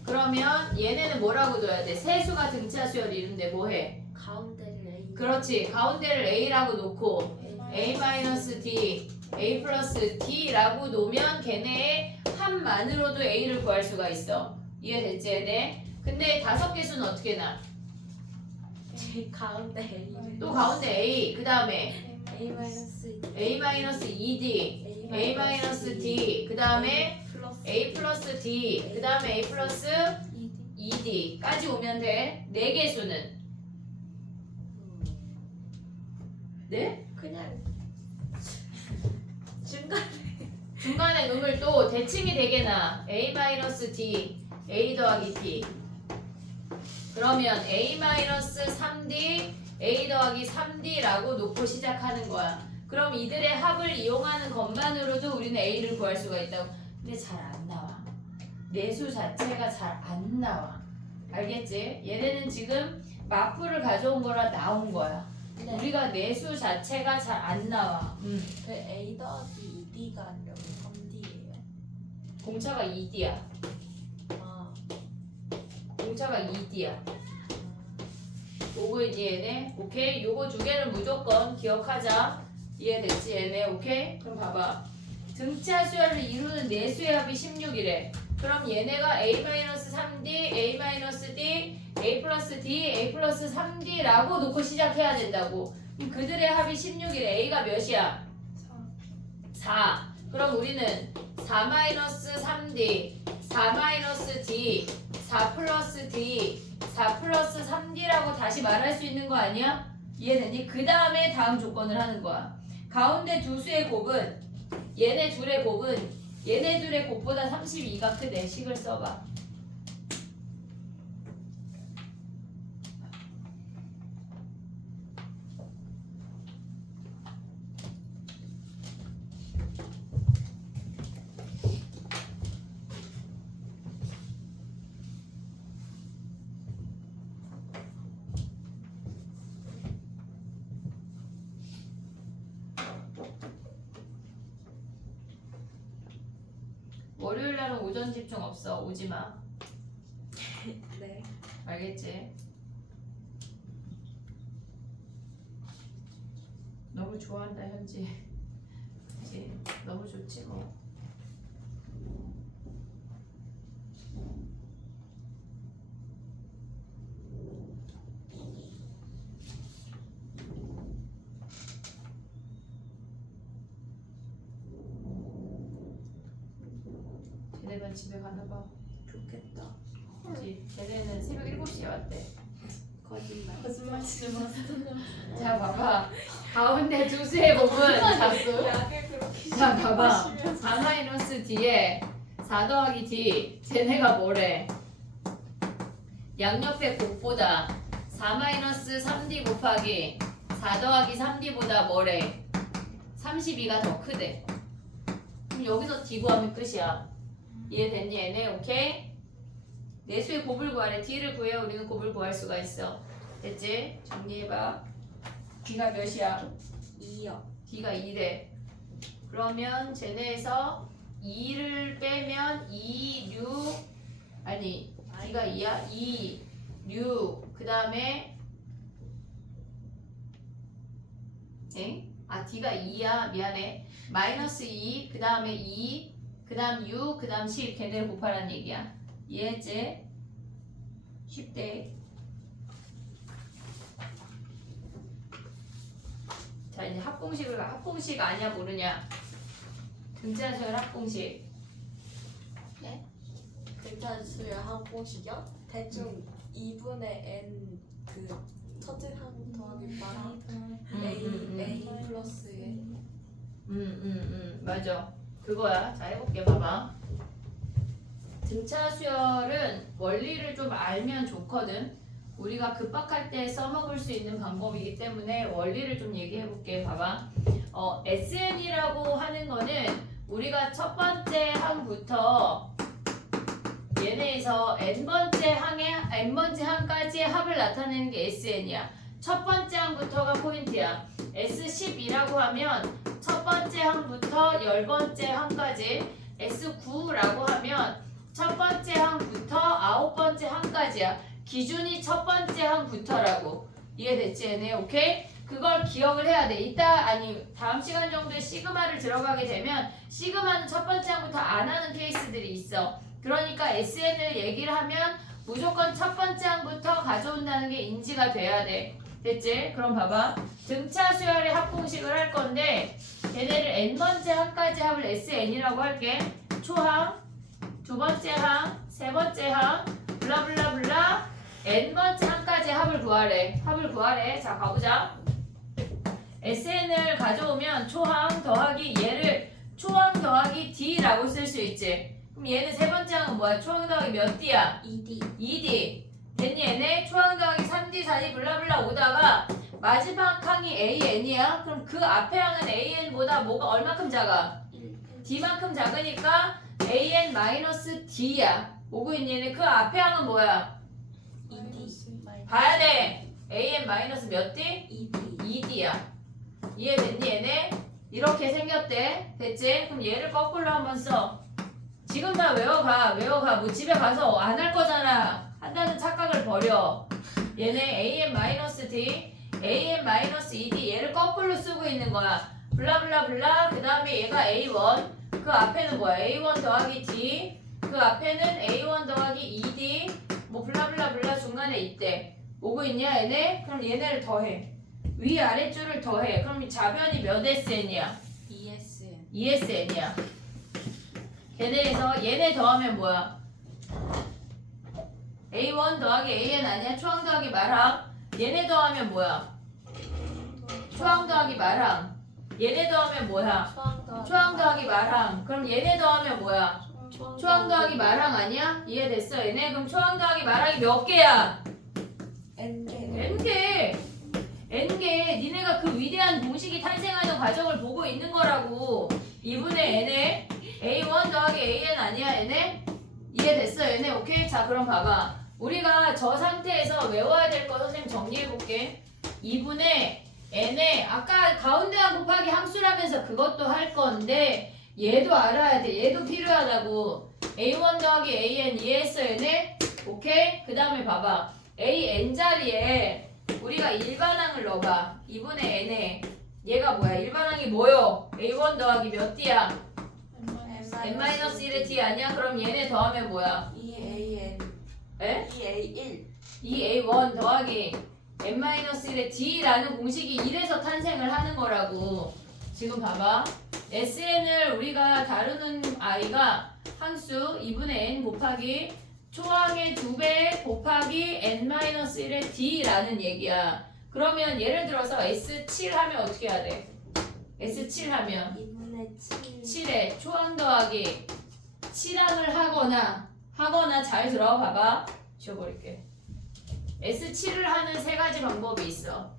그러면 얘네는 뭐라고 둬야 돼? 세수가 등차 수열 이룬데 뭐해? 가운데를 A. 그렇지. 가운데를 A라고 놓고 A-D A 플러스 D라고 놓으면 걔네의 합만으로도 A를 구할 수가 있어. 이해됐지 얘네? 근데 5개 수는 어떻게 나? 가운데 A. 또 가운데 A 그 다음에 A-2D. A-D 그 다음에 플러스 A 플러스 D 그 다음에 A 플러스 2D까지 오면 돼. 4개 수는 네? 그냥 중간에 놈을 또 대칭이 되게나 a-d a 더하기 t 그러면 a-3d a 더하기 3d라고 놓고 시작하는 거야. 그럼 이들의 합을 이용하는 것만으로도 우리는 a를 구할 수가 있다고. 근데 잘 안 나와. 내수 자체가 잘 안 나와. 알겠지? 얘네는 지금 마프를 가져온 거라 나온 거야. 네. 우리가 내수 자체가 잘 안 나와. 그 A 더하기 2D가 아니라 3D예요. 공차가 2D야. 아, 공차가 2D야. 요거 이제 얘네. 오케이? 요거 두 개는 무조건 기억하자. 이해됐지 얘네? 오케이? 그럼 봐봐. 등차 수열을 이루는 내수의 합이 16이래. 그럼 얘네가 a-3d, a-d, a 플러스 d, a 플러스 3d라고 놓고 시작해야 된다고. 그럼 그들의 합이 16이래. a가 몇이야? 4. 그럼 우리는 4-3d, 4-d, 4 플러스 d, 4 플러스 3d라고 다시 말할 수 있는 거 아니야? 이해되니? 그 다음에 다음 조건을 하는 거야. 가운데 두 수의 곱은 얘네 둘의 곱은 얘네 둘의 곱보다 32가 크대. 식을 써봐. 월요일 날은 오전 집중 없어. 오지 마. 네. 알겠지? 너무 좋아한다 현지. 그치? 너무 좋지 뭐. 쟤네만 집에 가나봐. 좋겠다. 그치? 쟤네는 새벽 7시에 왔대. 거짓말. 거짓말치지 마. 자 봐봐. 가운데 두 수의 곱은 약을 그렇게 자 봐봐. 4-d에 4 더하기 d. 쟤네가 뭐래? 양옆의 곱보다 4-3d 곱하기 4 더하기 3d보다 뭐래? 32가 더 크대. 그럼 여기서 d 구하면 끝이야. 이해됐니 얘네? 오케이? 내수의 곱을 구하래. d를 구해야 우리는 곱을 구할 수가 있어. 됐지? 정리해봐. d가 몇이야? 2요. d가 2래. 그러면 쟤네에서 2를 빼면 2, 6 아니 d가 2야? 2, 6 그 다음에 아 d가 2야 미안해 마이너스 2 그 다음에 2 그 다음 6 그 다음 10 걔네를 곱하라는 얘기야. 이해했지? 쉽대. 자 이제 합공식 아냐 모르냐? 등차수열 합공식. 등차 수열 합공식이요? 대충 2분의 n 그 첫째 항 더하기 마라 a 플러스 n. 맞아. 그거야. 자 해볼게. 봐봐. 등차 수열은 원리를 좀 알면 좋거든. 우리가 급박할 때 써먹을 수 있는 방법이기 때문에 원리를 좀 얘기해볼게. 봐봐. SN이라고 하는 거는 우리가 첫 번째 항부터 얘네에서 n번째 항까지의 합을 나타내는 게 SN이야. 첫 번째 항부터가 포인트야. S10이라고 하면 첫 번째 항부터 10번째 항까지, S9라고 하면 첫 번째 항부터 9번째 항까지야. 기준이 첫 번째 항부터라고. 이해됐지 얘네? 오케이? 그걸 기억을 해야 돼. 다음 시간 정도에 시그마를 들어가게 되면 시그마는 첫 번째 항부터 안 하는 케이스들이 있어. 그러니까 SN을 얘기를 하면 무조건 첫 번째 항부터 가져온다는 게 인지가 돼야 돼. 됐지? 그럼 봐봐. 등차 수열의 합공식을 할 건데 얘네를 n번째 항까지 합을 SN이라고 할게. 초항, 두 번째 항, 세 번째 항, 블라블라블라 n번째 항까지 합을 구하래. 자 가보자. SN을 가져오면 초항 더하기 얘를 초항 더하기 D라고 쓸 수 있지. 그럼 얘는 세 번째 항은 뭐야? 초항 더하기 몇 D야? 2D 2D. 됐니 얘네? 초항 더하기 3D, 4D 블라블라 오다가 마지막 항이 AN이야? 그럼 그 앞에 항은 AN보다 뭐가 얼마큼 작아? D만큼 작으니까 AN-D야. 오고 있니 얘네? 그 앞에 항은 뭐야? 2D 봐야 돼. AN- 몇 D? 2D 2D야. 이해됐니 얘네? 이렇게 생겼대. 됐지? 그럼 얘를 거꾸로 한번 써. 지금 다 외워가. 뭐 집에 가서 안 할 거잖아. 한다는 착각을 버려. 얘네 AN-D, AN-2D 얘를 거꾸로 쓰고 있는 거야. 블라블라블라. 그 다음에 얘가 A1. 그 앞에는 뭐야? A1 더하기 D. 그 앞에는 A1 더하기 2D. 뭐 블라블라블라 중간에 있대. 오고 있냐 얘네? 그럼 얘네를 더해. 위 아래줄을 더해. 그럼 좌변이 몇 SN이야? ESN 2SN이야. 걔네에서 얘네 더하면 뭐야? A1 더하기 AN 아니야? 초항 더하기 말항. 얘네 더하면 뭐야? 초항 더하기 말항. 얘네 더하면 뭐야? 초항 더하기 말항. 그럼 얘네 더하면 뭐야? 초항 더하기 말항 아니야? 이해됐어 얘네? 그럼 초항 더하기 말항이 몇 개야? N개. N개. 니네가 그 위대한 공식이 탄생하는 과정을 보고 있는 거라고. 2분의 N에 A1 더하기 AN 아니야 얘네? 이해됐어 얘네? 오케이? 자 그럼 봐봐. 우리가 저 상태에서 외워야 될 거 선생님 정리해볼게. 2분의 N에 아까 가운데 항 곱하기 항수라면서 그것도 할 건데 얘도 알아야 돼. 얘도 필요하다고. A1 더하기 AN 이해했어 얘네? 오케이? 그 다음에 봐봐. AN 자리에 우리가 일반항을 넣어봐. 2분의 N에 얘가 뭐야? 일반항이 뭐요? A1 더하기 몇 D야? N-1의 D 아니야? 그럼 얘네 더하면 뭐야? EAN 에? EA1 2A1 더하기 N-1의 D라는 공식이 이래서 탄생을 하는 거라고. 지금 봐봐. SN을 우리가 다루는 아이가 항수 2분의 N 곱하기 초항의 2배 곱하기 N-1의 D라는 얘기야. 그러면 예를 들어서 S7 하면 어떻게 해야 돼? S7 하면 2분의 7 7에 초항 더하기 7항을 하거나 잘 들어봐봐. 지워버릴게. S7을 하는 세 가지 방법이 있어.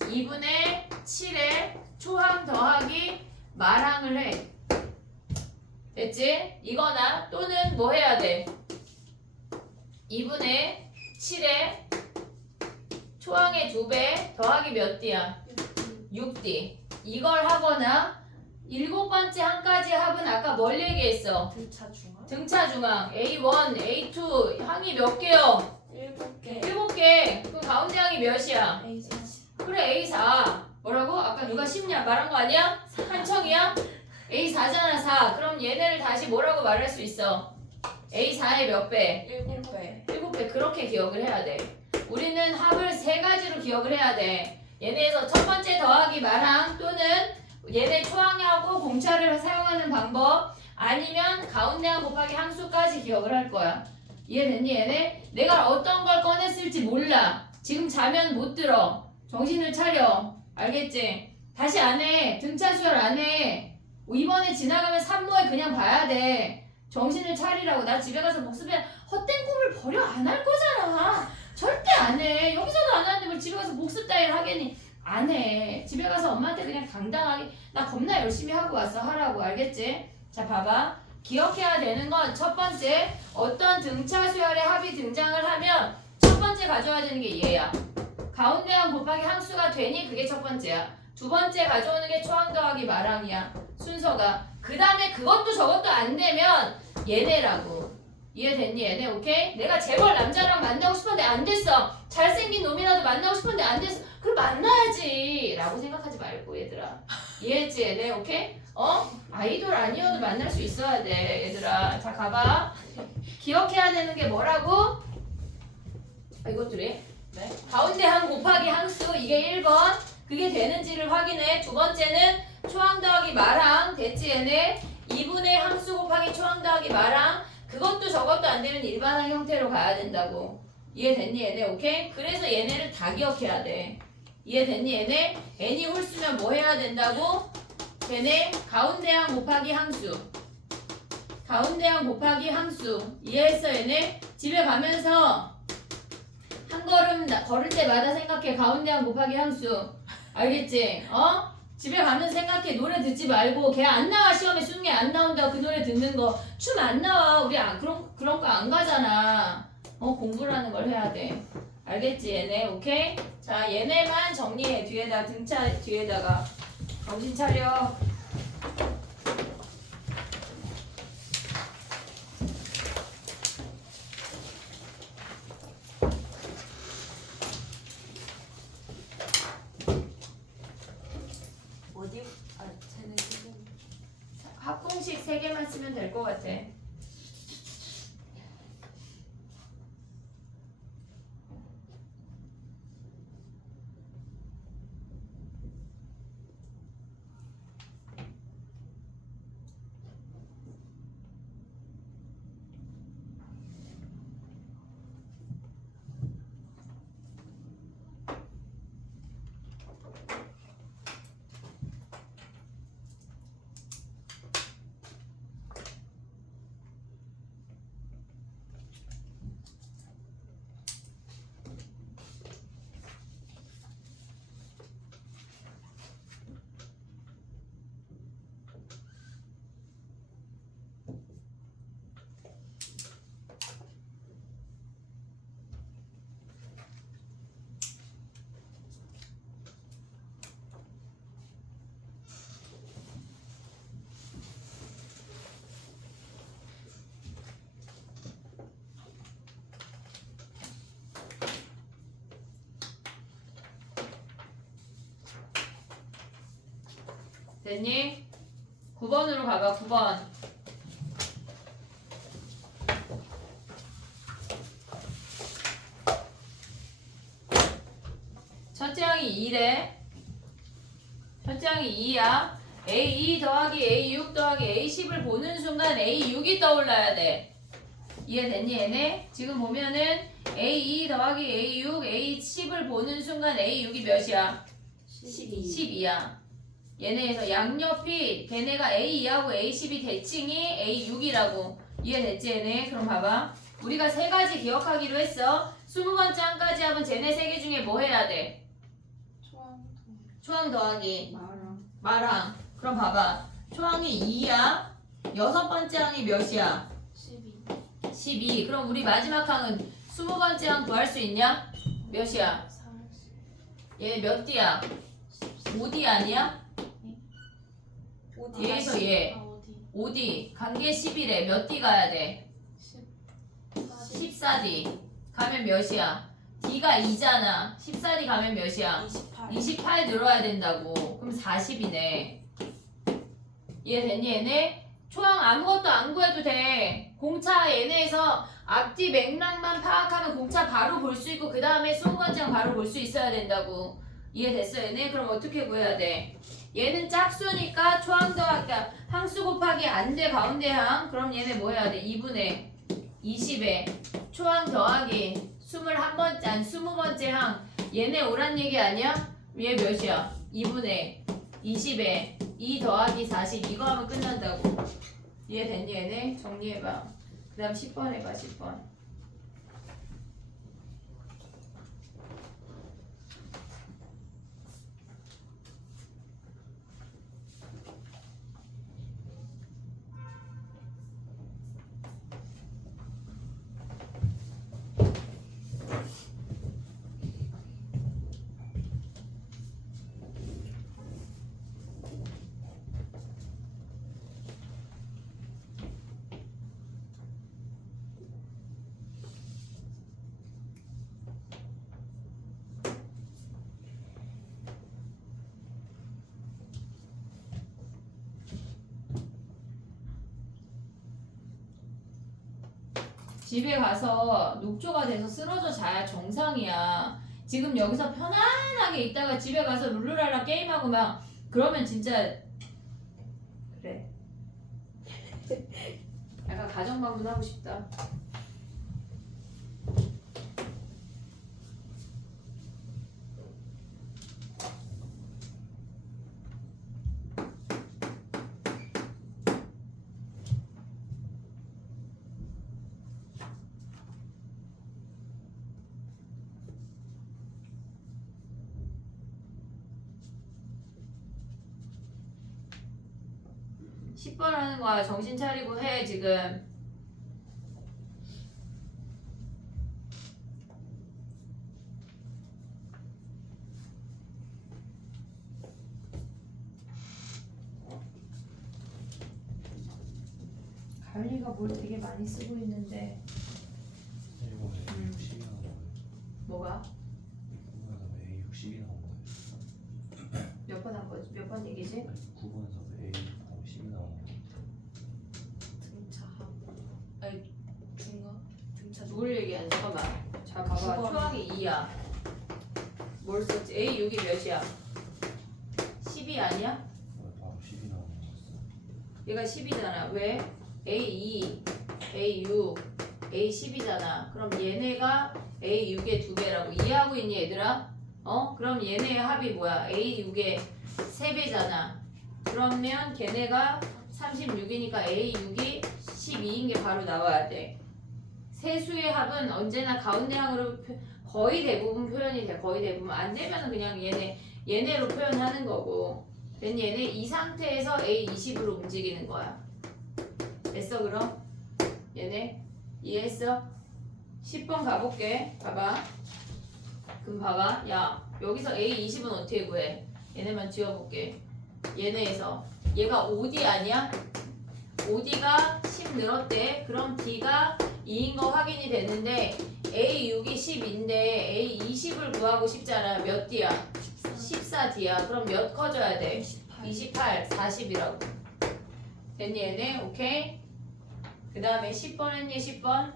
2분의 7에 초항 더하기 말항을 해. 됐지? 이거나 또는 뭐 해야 돼? 2분의 7에 초항의 2배 더하기 몇 D야? 6D. 이걸 하거나 7번째 항까지 합은 아까 뭘 얘기했어? 등차 중앙 등차 중항 A1, A2 항이 몇 개요? 7개 7개. 그럼 가운데 항이 몇이야? A4 그래 A4. 뭐라고? 아까 누가 10냐 말한 거 아니야? 한청이야? A4잖아 4. 그럼 얘네를 다시 뭐라고 말할 수 있어? A4의 몇 배? 7배 7배. 그렇게 기억을 해야 돼. 우리는 합을 세 가지로 기억을 해야 돼. 얘네에서 첫 번째 더하기 말항 또는 얘네 초항하고 공차를 사용하는 방법 아니면 가운데 항 곱하기 항수까지 기억을 할 거야. 이해됐니 얘네? 내가 어떤 걸 꺼냈을지 몰라. 지금 자면 못 들어. 정신을 차려. 알겠지? 다시 안 해. 등차 수열 안 해. 이번에 지나가면 산모에 그냥 봐야 돼. 정신을 차리라고. 나 집에 가서 복습해. 헛된 꿈을 버려. 안 할 거잖아. 절대 안 해. 여기서도 안 하는데 뭘 집에 가서 복습 따위를 하겠니? 안 해. 집에 가서 엄마한테 그냥 당당하게 나 겁나 열심히 하고 왔어 하라고. 알겠지? 자 봐봐. 기억해야 되는 건 첫 번째 어떤 등차 수열의 합이 등장을 하면 첫 번째 가져와야 되는 게 얘야. 가운데 항 곱하기 항수가 되니 그게 첫 번째야. 두 번째 가져오는 게 초항 더하기 말항이야. 순서가. 그 다음에 그것도 저것도 안 되면 얘네라고. 이해됐니 얘네? 오케이? 내가 재벌 남자랑 만나고 싶었는데 안 됐어. 잘생긴 놈이라도 만나고 싶었는데 안 됐어. 그럼 만나야지 라고 생각하지 말고 얘들아. 이해했지 얘네? 오케이? 아이돌 아니어도 만날 수 있어야 돼 얘들아. 자 가봐. 기억해야 되는 게 뭐라고? 이것들이 네. 가운데 항 곱하기 항수 이게 1번. 그게 되는지를 확인해. 두 번째는 초항 더하기 말항. 됐지 얘네? 2분의 항수 곱하기 초항 더하기 말항. 그것도 저것도 안 되면 일반항 형태로 가야 된다고. 이해됐니 얘네? 오케이? 그래서 얘네를 다 기억해야 돼. 이해됐니 얘네? n이 홀수면 뭐 해야 된다고? 걔네 가운데항 곱하기 항수. 가운데항 곱하기 항수. 이해했어 얘네? 집에 가면서 한 걸음 걸을 때마다 생각해. 가운데항 곱하기 항수. 알겠지? 어? 집에 가면 생각해. 노래 듣지 말고 걔 안 나와. 시험에 수능에 안 나온다고 그 노래 듣는 거. 춤 안 나와. 우리 그런 거 안 가잖아. 공부라는 걸 해야 돼. 알겠지 얘네? 오케이? 자 얘네만 정리해. 뒤에다 등차 뒤에다가 정신 차려. 어디? 아 쟤는 지금 합공식 3개만 쓰면 될 것 같아. 됐니? 9번으로 가봐. 9번. 첫째 항이 2래. 첫째 항이 2야. A2 더하기 A6 더하기 A10을 보는 순간 A6이 떠올라야 돼. 이해됐니 얘네? 지금 보면은 A2 더하기 A6 A10을 보는 순간 A6이 몇이야? 12야. 얘네에서 양옆이 걔네가 A2하고 A10이 대칭이 A6이라고. 이해됐지 얘네? 그럼 봐봐. 우리가 3가지 기억하기로 했어. 20번째 항까지 하면 쟤네 3개 중에 뭐 해야 돼? 초항 더하기 마랑. 그럼 봐봐. 초항이 2야. 6번째 항이 몇이야? 12. 그럼 우리 마지막 항은 20번째 항 구할 수 있냐? 몇이야? 얘 몇 D야? 5D 아니야? 얘에서 얘 5D 관계 10이래. 몇 D 가야 돼? 14D 가면 몇이야? D가 2잖아. 14D 가면 몇이야? 28 늘어야 된다고. 그럼 40이네. 이해됐니 얘네? 초항 아무것도 안 구해도 돼. 공차 얘네에서 앞뒤 맥락만 파악하면 공차 바로 볼 수 있고 그 다음에 수험관장 바로 볼 수 있어야 된다고. 이해됐어 얘네? 그럼 어떻게 구해야 돼? 얘는 짝수니까 초항 더하기 항수 곱하기 안 돼. 가운데 항. 그럼 얘네 뭐 해야 돼? 2분의 20에 초항 더하기 21번째 아니 20번째 항. 얘네 오란 얘기 아니야? 얘 몇이야? 2분의 20에 2 더하기 40 이거 하면 끝난다고. 이해됐니 얘네? 정리해봐. 그 다음 10번 해봐. 10번. 집에 가서 녹초가 돼서 쓰러져 자야 정상이야. 지금 여기서 편안하게 있다가 집에 가서 룰루랄라 게임하고 막 그러면 진짜 그래. 약간 가정방문 하고 싶다. 10번 하는 거야. 정신 차리고 해 지금. 갈리가 뭘 되게 많이 쓰고 있는데. 이거 왜 60이 나온 거예요? 뭐가? 이거에서 왜 60이 나온 거예요? 몇 번 한 거지? 몇 번 얘기지? 아니 9번에서 왜 50이 나온 거예요? 등차하고 아니 중간 등차 누굴 얘기하는? 잠깐만. 자 봐봐. 번. 초항이 2야. 뭘 썼지? A 6이 몇이야? 10이 아니야? 왜 바로 10이 나온 거였어? 얘가 10이잖아. 왜? A2, A6, A10이잖아. 그럼 얘네가 A6의 2배라고 이해하고 있니 얘들아? 그럼 얘네의 합이 뭐야? A6의 3배잖아. 그러면 걔네가 36이니까 A6이 12인 게 바로 나와야 돼. 세 수의 합은 언제나 가운데 항으로 거의 대부분 표현이 돼. 거의 대부분. 안 되면 그냥 얘네로 표현하는 거고. 됐니? 얘네 이 상태에서 A20으로 움직이는 거야. 됐어 그럼? 얘네 이해했어? 10번 가볼게. 봐봐. 그럼 봐봐. 야 여기서 A20은 어떻게 구해? 얘네만 지워볼게. 얘네에서 얘가 5D 아니야? 5D가 10 늘었대. 그럼 D가 2인 거 확인이 됐는데 A6이 10인데 A20을 구하고 싶잖아. 몇 D야? 14D야. 그럼 몇 커져야 돼? 28, 40이라고. 됐니 얘네? 오케이? 그 다음에 10번 했니? 10번?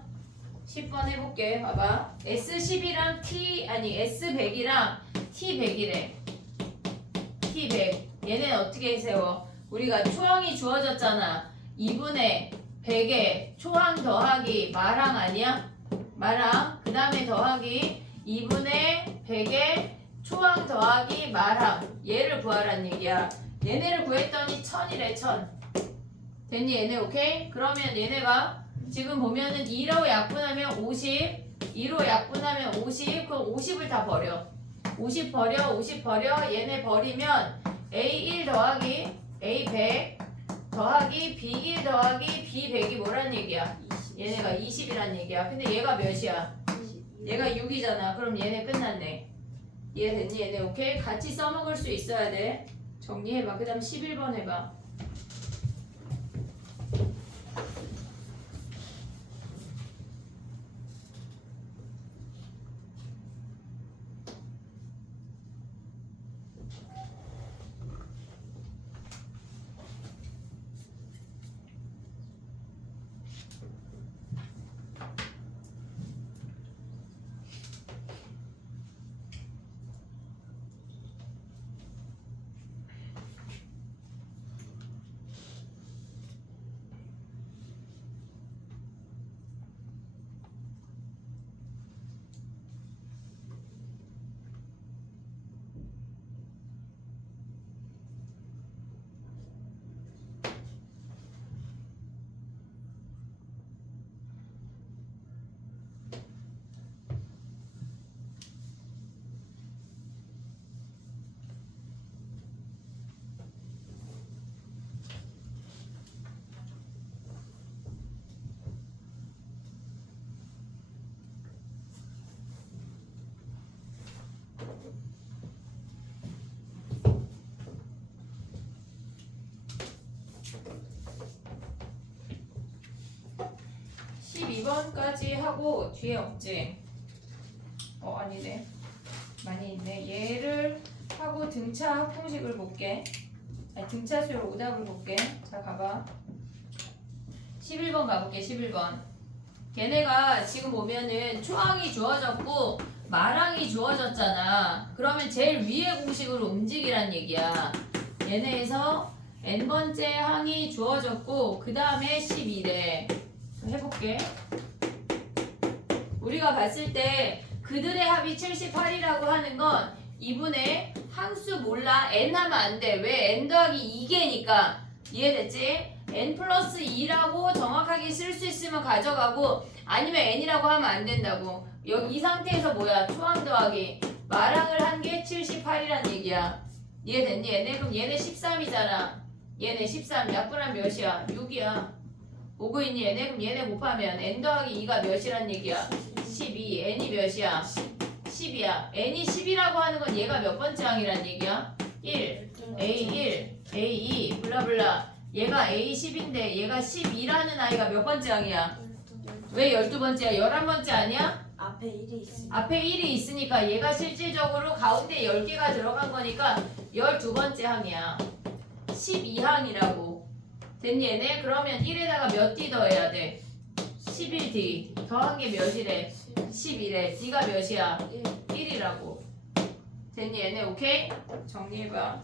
10번 해볼게. 봐봐. S10이랑 S100이랑 T100이래. T100. 얘네는 어떻게 세워? 우리가 초항이 주어졌잖아. 2분의 100에 초항 더하기 마랑 아니야? 마랑. 그 다음에 더하기 2분의 100에 초항 더하기 마랑. 얘를 구하란 얘기야. 얘네를 구했더니 1000이래 1000. 됐니 얘네 오케이? 그러면 얘네가 지금 보면은 2로 약분하면 50 2로 약분하면 50 그럼 50을 다 버려 50 버려 50 버려 얘네 버리면 A1 더하기 A100 더하기 B1 더하기 B100이 뭐란 얘기야? 얘네가 20이란 얘기야. 근데 얘가 몇이야? 얘가 6이잖아. 그럼 얘네 끝났네. 이해됐니 얘네 오케이? 같이 써먹을 수 있어야 돼. 정리해봐. 그 다음 11번 해봐. 까지 하고 뒤에 없지? 아니네. 많이 있네. 얘를 하고 등차 합공식을 볼게. 아니, 등차 수열 오답을 볼게. 자 가봐. 11번 가볼게. 11번. 걔네가 지금 보면은 초항이 주어졌고 마랑이 주어졌잖아. 그러면 제일 위에 공식으로 움직이란 얘기야. 얘네에서 n번째 항이 주어졌고 그 다음에 12래. 해볼게. 우리가 봤을 때 그들의 합이 78이라고 하는 건 2분의 항수 몰라 n 하면 안 돼. 왜? n 더하기 2개니까. 이해됐지? n 플러스 2라고 정확하게 쓸 수 있으면 가져가고 아니면 n이라고 하면 안 된다고. 이 상태에서 뭐야? 초항 더하기 마랑을 한 게 78이란 얘기야. 이해됐니? 얘네 그럼 얘네 13이잖아. 얘네 13 약분하면 몇이야? 6이야. 오고 있니 얘네? 그럼 얘네 곱하면 n 더하기 2가 몇이란 얘기야? 12. n이 몇이야? 10이야. n이 10이라고 하는 건 얘가 몇 번째 항이란 얘기야? 1, A1, A2, 블라블라. 얘가 A10인데 얘가 12라는 아이가 몇 번째 항이야? 왜 12번째야? 11번째 아니야? 앞에 1이 있어. 앞에 1이 있으니까 얘가 실질적으로 가운데 10개가 들어간 거니까 12번째 항이야. 12항이라고. 됐니 얘네? 그러면 1에다가 몇 D 더해야 돼? 11D. 더한 게 몇이래? 11에. D가 몇이야? 1이라고. 됐니 얘네? 오케이? 정리해봐.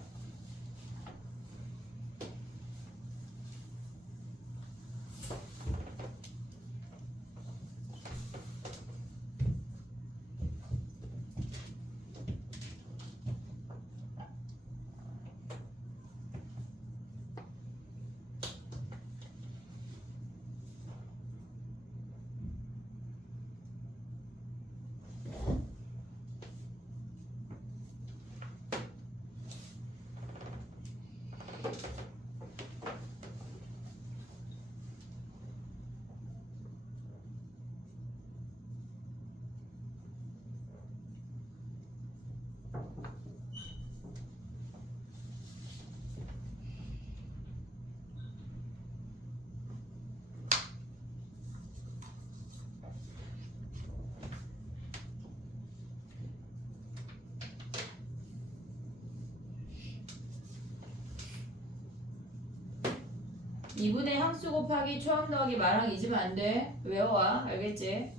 이분의 항수 곱하기 초항 더하기 말항 잊으면 안 돼. 외워와. 알겠지?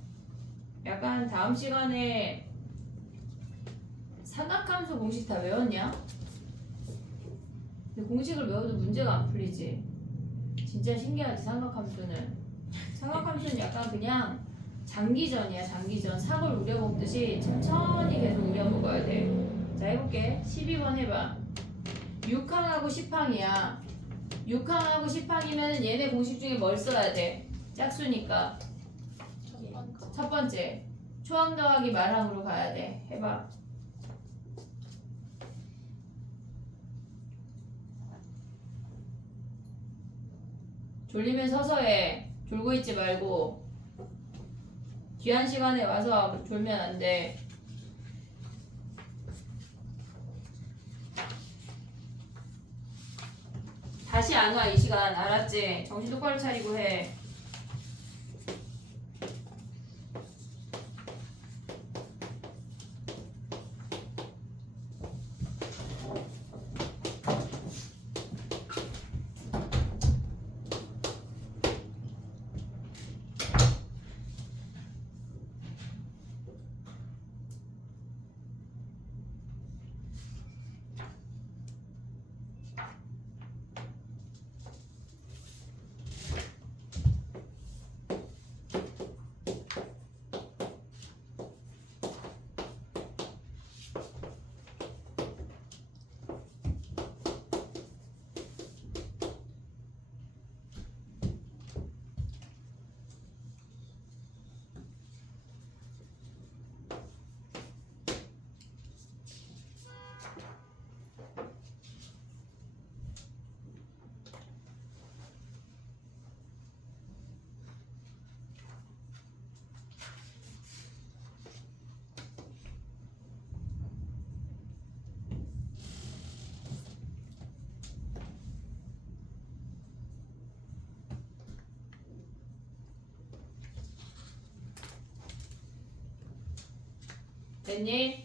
약간 다음 시간에 삼각함수 공식 다 외웠냐? 근데 공식을 외워도 문제가 안 풀리지. 진짜 신기하지 삼각함수는. 삼각함수는 약간 그냥 장기전이야 장기전. 사골 우려먹듯이 천천히 계속 우려먹어야 돼. 자 해볼게. 12번 해봐. 6항하고 10항이야. 6항하고 10항이면 얘네 공식 중에 뭘 써야 돼? 짝수니까. 첫 번째 초항 더하기 말항으로 가야 돼. 해봐. 졸리면 서서 해. 졸고 있지 말고. 귀한 시간에 와서 졸면 안 돼. 다시 안 와 이 시간. 알았지? 정신 똑바로 차리고 해. 됐니?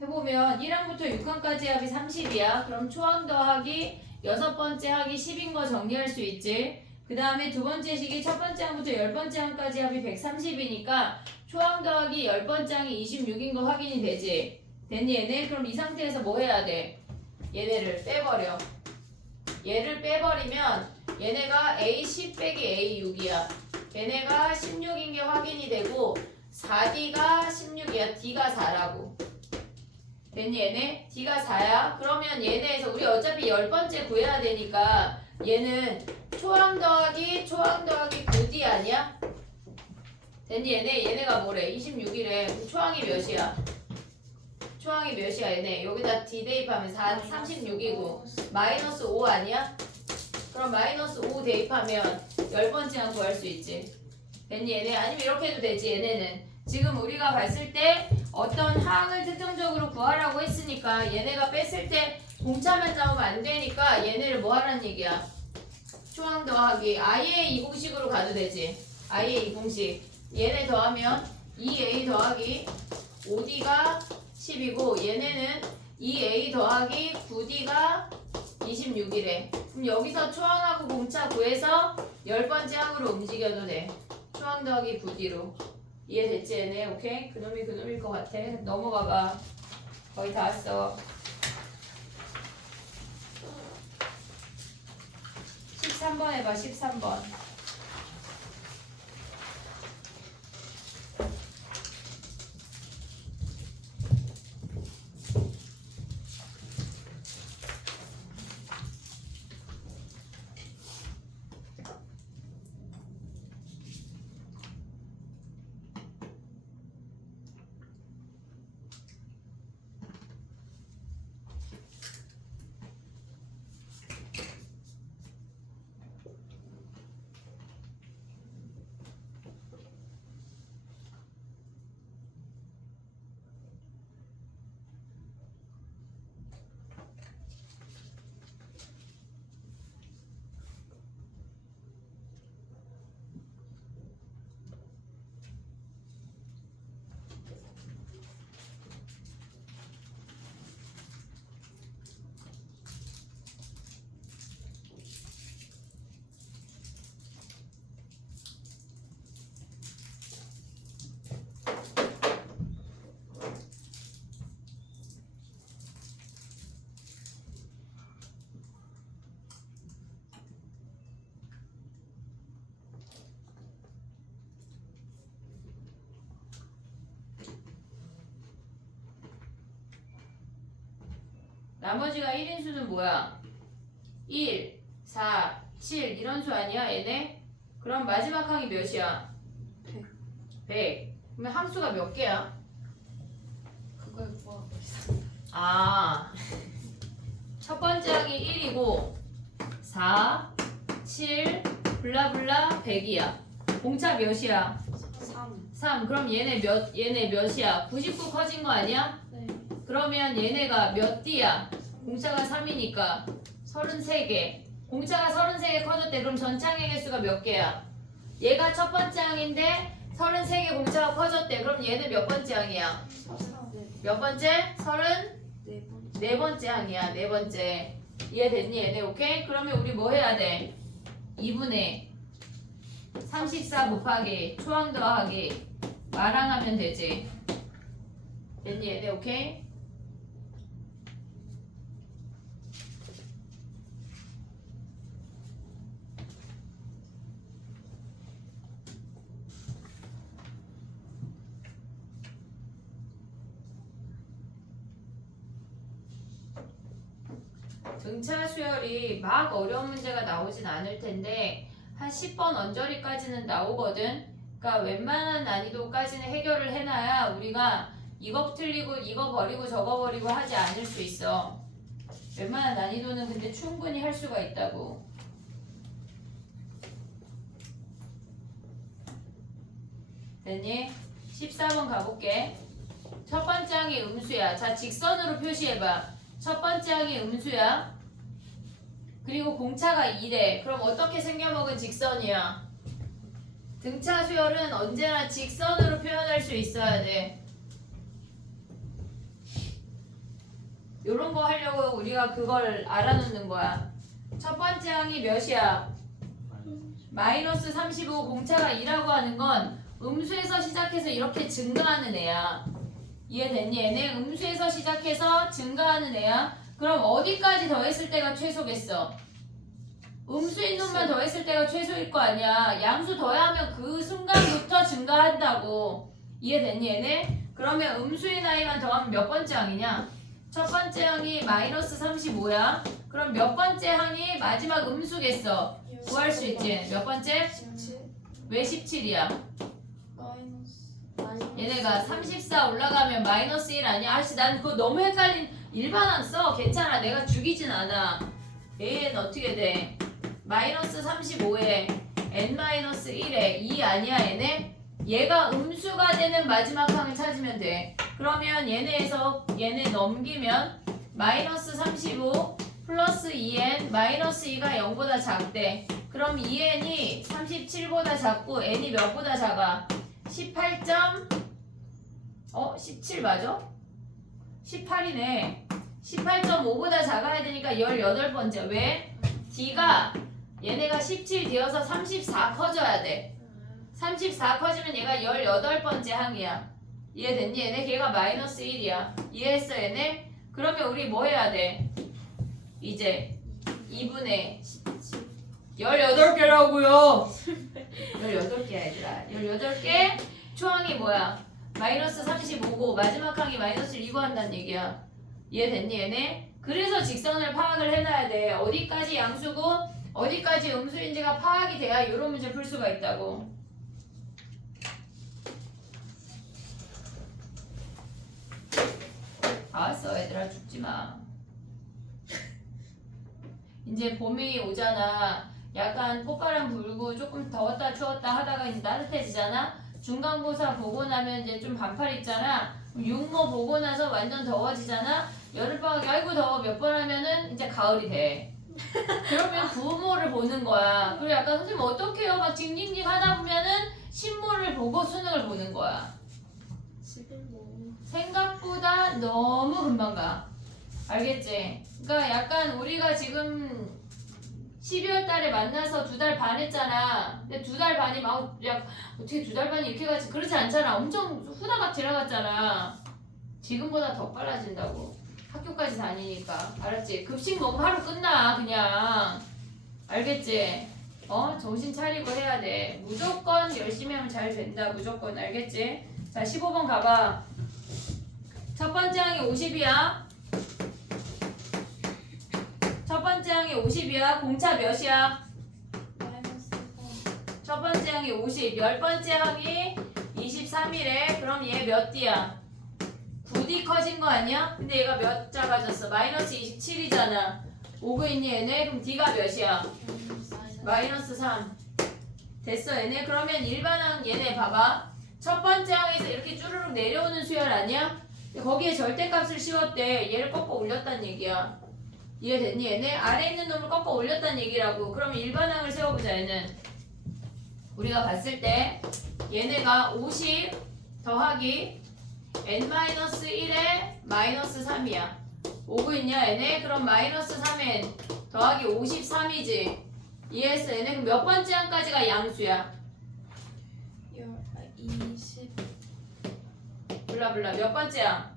해보면 1항부터 6항까지 합이 30이야. 그럼 초항 더하기 6번째 항이 10인 거 정리할 수 있지. 그 다음에 두 번째 식이 첫 번째 항부터 10번째 항까지 합이 130이니까 초항 더하기 10번째 항이 26인 거 확인이 되지. 됐니 얘네? 그럼 이 상태에서 뭐 해야 돼? 얘네를 빼버려. 얘를 빼버리면 얘네가 A10 빼기 A6이야. 얘네가 16인 게 확인이 되고 4D가 16이야. D가 4라고. 됐니 얘네? D가 4야. 그러면 얘네에서 우리 어차피 10번째 구해야 되니까 얘는 초항 더하기 9D 아니야? 됐니 얘네? 얘네가 뭐래? 26이래. 초항이 몇이야? 초항이 몇이야 얘네? 여기다 D 대입하면 36이고 마이너스 5 아니야? 그럼 마이너스 5 대입하면 10번째 항 구할 수 있지. 됐니 얘네? 아니면 이렇게 해도 되지 얘네는. 지금 우리가 봤을 때 어떤 항을 특정적으로 구하라고 했으니까 얘네가 뺐을 때 공차만 나오면 안 되니까 얘네를 뭐 하라는 얘기야? 초항 더하기 아예 이 공식으로 가도 되지. 아예 이 공식. 얘네 더하면 2a 더하기 5d가 10이고 얘네는 2a 더하기 9d가 26이래. 그럼 여기서 초항하고 공차 구해서 10번째 항으로 움직여도 돼. 초항 더하기 9d로. 이해됐지 얘네? 오케이? 그놈이 그놈일 것 같아. 넘어가봐. 거의 다 왔어. 13번 해봐. 13번. 나머지가 1인수는 뭐야? 1, 4, 7 이런 수 아니야 얘네? 그럼 마지막 항이 몇이야? 100. 그러면 항수가 몇 개야? 그걸 구하고 있어. 아, 첫 번째 항이 1이고 4, 7, 블라블라 100이야. 공차 몇이야? 3. 3. 그럼 얘네 몇이야? 99 커진 거 아니야? 네. 그러면 얘네가 몇 D야? 공차가 3이니까 33개. 공차가 33개 커졌대. 그럼 전차항의 개수가 몇 개야? 얘가 첫 번째 항인데 33개 공차가 커졌대. 그럼 얘는 몇 번째 항이야? 몇 번째? 34번째 항이야. 네 번째. 이해됐니 얘네? 오케이? 그러면 우리 뭐 해야 돼? 2분의 34 곱하기 초항 더하기 마랑하면 되지. 됐니 얘네? 오케이? 등차 수열이 막 어려운 문제가 나오진 않을 텐데 한 10번 언저리까지는 나오거든. 그러니까 웬만한 난이도까지는 해결을 해놔야 우리가 이거 틀리고 이거 버리고 저거 버리고 하지 않을 수 있어. 웬만한 난이도는 근데 충분히 할 수가 있다고. 됐니? 14번 가볼게. 첫 번째 항이 음수야. 자, 직선으로 표시해봐. 첫 번째 항이 음수야. 그리고 공차가 2래. 그럼 어떻게 생겨먹은 직선이야? 등차 수열은 언제나 직선으로 표현할 수 있어야 돼. 요런 거 하려고 우리가 그걸 알아놓는 거야. 첫 번째 항이 몇이야? 마이너스 35 공차가 2라고 하는 건 음수에서 시작해서 이렇게 증가하는 애야. 이해됐니? 얘네 음수에서 시작해서 증가하는 애야. 그럼 어디까지 더했을 때가 최소겠어? 음수인 놈만 더했을 때가 최소일 거 아니야. 양수 더하면 그 순간부터 증가한다고. 이해됐니 얘네? 그러면 음수인 아이만 더하면 몇 번째 항이냐? 첫 번째 항이 마이너스 35야. 그럼 몇 번째 항이 마지막 음수겠어? 구할 수 있지. 몇 번째? 17. 왜 17이야? 얘네가 34 올라가면 마이너스 1 아니야? 아씨 난 그거 너무 헷갈린 일반항 써. 괜찮아. 내가 죽이진 않아. 얘는 어떻게 돼? 마이너스 35에 n-1에 2 아니야 얘네? 얘가 음수가 되는 마지막 항을 찾으면 돼. 그러면 얘네에서 얘네 넘기면 마이너스 35 플러스 2n 마이너스 2가 0보다 작대. 그럼 2n이 37보다 작고 n이 몇보다 작아? 18. 17 맞아? 18이네. 18.5보다 작아야 되니까 18번째. 왜? D가 얘네가 17 뒤어서 34 커져야 돼. 34 커지면 얘가 18번째 항이야. 이해됐니? 얘네 걔가 마이너스 1이야. 이해했어 얘네? 그러면 우리 뭐 해야 돼? 이제 2분의 18개라고요. 18개야 얘들아. 18개 초항이 뭐야? 마이너스 35고 마지막 항이 마이너스 2고 한다는 얘기야. 이해됐니 얘네? 그래서 직선을 파악을 해놔야 돼. 어디까지 양수고 어디까지 음수인지가 파악이 돼야 이런 문제 풀 수가 있다고. 알았어 얘들아 죽지마. 이제 봄이 오잖아. 약간 꽃바람 불고 조금 더웠다 추웠다 하다가 이제 따뜻해지잖아. 중간고사 보고 나면 이제 좀 반팔 입잖아. 육모 보고 나서 완전 더워지잖아. 여름방학에 아이고 더워 몇 번 하면은 이제 가을이 돼. 그러면 부모를 보는 거야. 그리고 약간 선생님 어떡해요? 막 징징징 하다 보면은 신문을 보고 수능을 보는 거야. 생각보다 너무 금방 가. 알겠지? 그러니까 약간 우리가 지금 12월 달에 만나서 2달 반 했잖아. 근데 2달 반이 막 어떻게 2달 반이 이렇게 가지? 그렇지 않잖아. 엄청 후다닥 지나갔잖아. 지금보다 더 빨라진다고. 학교까지 다니니까. 알았지? 급식 먹으면 하루 끝나 그냥. 알겠지? 정신 차리고 해야 돼. 무조건 열심히 하면 잘 된다. 무조건. 알겠지? 자 15번 가봐. 첫 번째 항이 50이야. 첫 번째 항이 50이야. 공차 몇이야? 첫 번째 항이 50. 열 번째 항이 23이래. 그럼 얘 몇 D야? 9D 커진 거 아니야? 근데 얘가 몇 작아졌어? 마이너스 27이잖아. 오고 있니 얘네? 그럼 D가 몇이야? 마이너스 3. 됐어 얘네? 그러면 일반항 얘네 봐봐. 첫 번째 항에서 이렇게 쭈르륵 내려오는 수열 아니야? 거기에 절대값을 씌웠대. 얘를 꺾어 올렸단 얘기야. 이해됐니 얘네? 아래 있는 놈을 꺾어 올렸단 얘기라고. 그러면 일반항을 세워보자 얘는. 우리가 봤을 때 얘네가 50 더하기 n-1에 마이너스 3이야. 오고 있냐 얘네? 그럼 마이너스 3n 더하기 53이지. 이해했어 얘네? 그럼 몇 번째 항까지가 양수야? 27 블라블라 몇 번째야?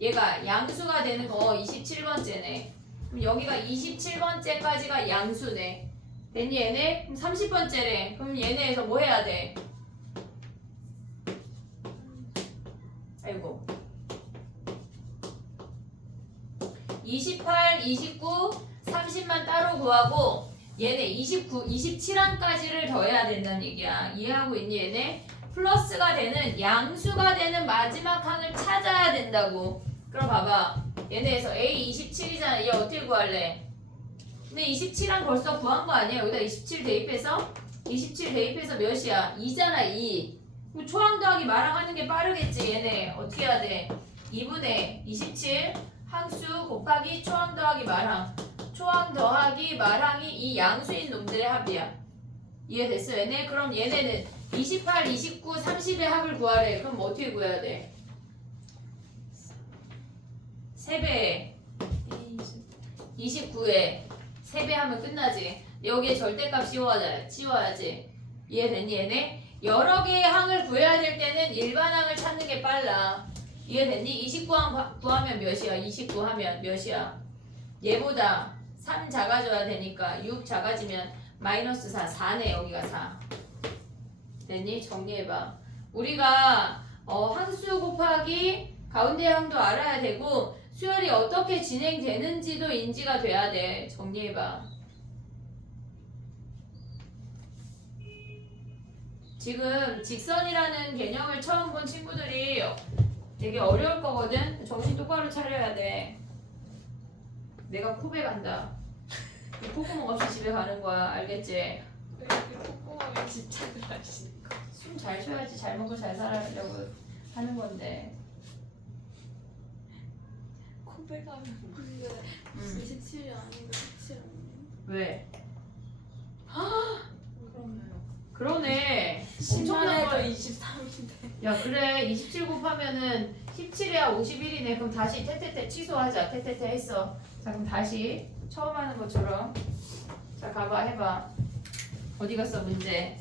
얘가 양수가 되는 거 27번째네. 그럼 여기가 27번째까지가 양수네. 됐니 얘네? 그럼 30번째래. 그럼 얘네에서 뭐 해야 돼? 아이고 28, 29, 30만 따로 구하고 얘네 29, 27항까지를 더해야 된다는 얘기야. 이해하고 있니 얘네? 플러스가 되는 양수가 되는 마지막 항을 찾아야 된다고. 그럼 봐봐. 얘네에서 A 27이잖아. 얘 어떻게 구할래? 근데 27항 벌써 구한 거 아니야? 여기다 27 대입해서 27 대입해서 몇이야? 2잖아 2. 그럼 초항 더하기 마랑 하는 게 빠르겠지. 얘네 어떻게 해야 돼? 2분의 27 항수 곱하기 초항 더하기 말항. 초항 더하기 말항이 이 양수인 놈들의 합이야. 이해됐어 얘네? 그럼 얘네는 28, 29, 30의 합을 구하래. 그럼 어떻게 구해야 돼? 3배 29에 3배 하면 끝나지. 여기에 절대값 씌워야지. 이해됐니 얘네? 여러 개의 항을 구해야 될 때는 일반항을 찾는 게 빨라. 이해됐니? 29항 구하면 몇이야? 29 하면 몇이야? 얘보다 3 작아져야 되니까 6 작아지면 마이너스 4, 4네 여기가 4. 됐니? 정리해봐. 우리가 항수 곱하기 가운데 항도 알아야 되고 수열이 어떻게 진행되는지도 인지가 돼야 돼. 정리해봐. 지금 직선이라는 개념을 처음 본 친구들이 되게 어려울 거거든. 정신 똑바로 차려야 돼. 내가 코베 간다. 콧구멍 없이 집에 가는 거야. 알겠지? 왜 이렇게 콧구멍에 집착을 하시는 거? 숨 잘 쉬어야지 잘 먹고 잘 살아려고 하는 건데. 코베 가면 근데 27이 아니고 17 아니에요? 왜? 그러네요. 그러네. 10만 엄청난 해도 걸. 23인데. 야 그래 27 곱하면은 17이야 51이네. 그럼 다시 테테테 취소하자. 테테테 했어. 자 그럼 다시 처음 하는 것처럼. 자 가봐 해봐. 어디 갔어 문제.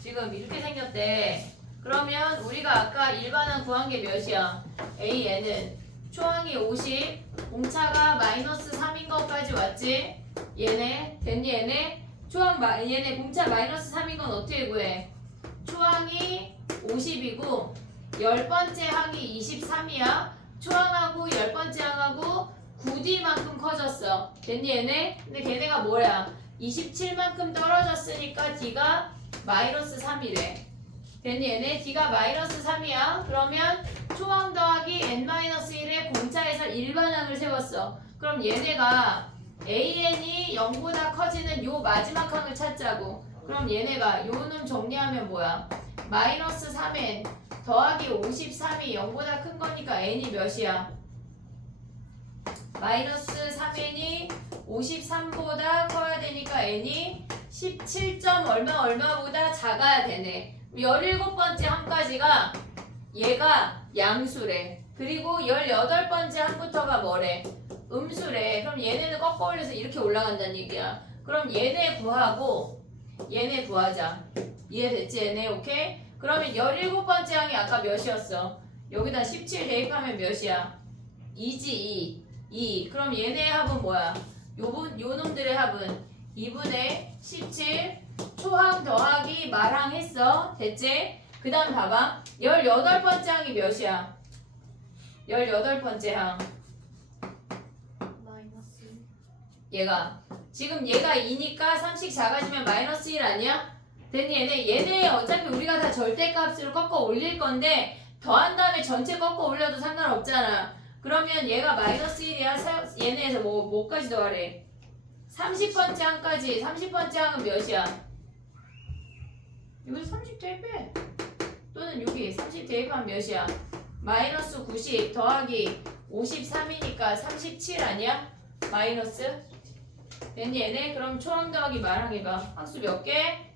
지금 이렇게 생겼대. 그러면 우리가 아까 일반항 구한 게 몇이야? AN은 초항이 50, 공차가 마이너스 3인 것까지 왔지? 얘네 됐니 얘네? 얘네 공차 마이너스 3인 건 어떻게 구해? 초항이 50이고 10번째 항이 23이야. 초항하고 10번째 항하고 9D만큼 커졌어. 됐니 얘네? 근데 걔네가 뭐야? 27만큼 떨어졌으니까 D가 마이너스 3이래. 됐니 얘네? D가 마이너스 3이야. 그러면 초항 더하기 n-1의 공차에서 일반항을 세웠어. 그럼 얘네가 AN이 0보다 커지는 요 마지막 항을 찾자고. 그럼 얘네가 요 놈 정리하면 뭐야? 마이너스 3n 더하기 53이 0보다 큰 거니까 n이 몇이야? 마이너스 3n이 53보다 커야 되니까 n이 17. 얼마보다 작아야 되네. 17번째 항까지가 얘가 양수래. 그리고 18번째 항부터가 뭐래? 음수래. 그럼 얘네는 꺾어 올려서 이렇게 올라간다는 얘기야. 그럼 얘네 구하고 얘네 구하자. 이해됐지 얘네? 오케이? 그러면 17번째 항이 아까 몇이었어? 여기다 17 대입하면 몇이야? 2지 2. 그럼 얘네의 합은 뭐야? 요 놈들의 합은 2분의 17 초항 더하기 말항 했어. 됐지? 그 다음 봐봐. 18번째 항이 몇이야? 18번째 항. 마이너스 얘가 지금 얘가 2니까 3씩 작아지면 마이너스 1 아니야? 됐니 얘네 어차피 우리가 다 절대값으로 꺾어 올릴 건데 더한 다음에 전체 꺾어 올려도 상관없잖아. 그러면 얘가 마이너스 1이야. 얘네에서 뭐까지 더하래? 30번째 항까지. 30번째 항은 몇이야? 여기서 30 대입해. 또는 여기 30 대입하면 몇이야? 마이너스 90 더하기 53이니까 37 아니야? 마이너스? 됐니 얘네? 그럼 초항 더하기 말항 해봐. 항수 몇 개?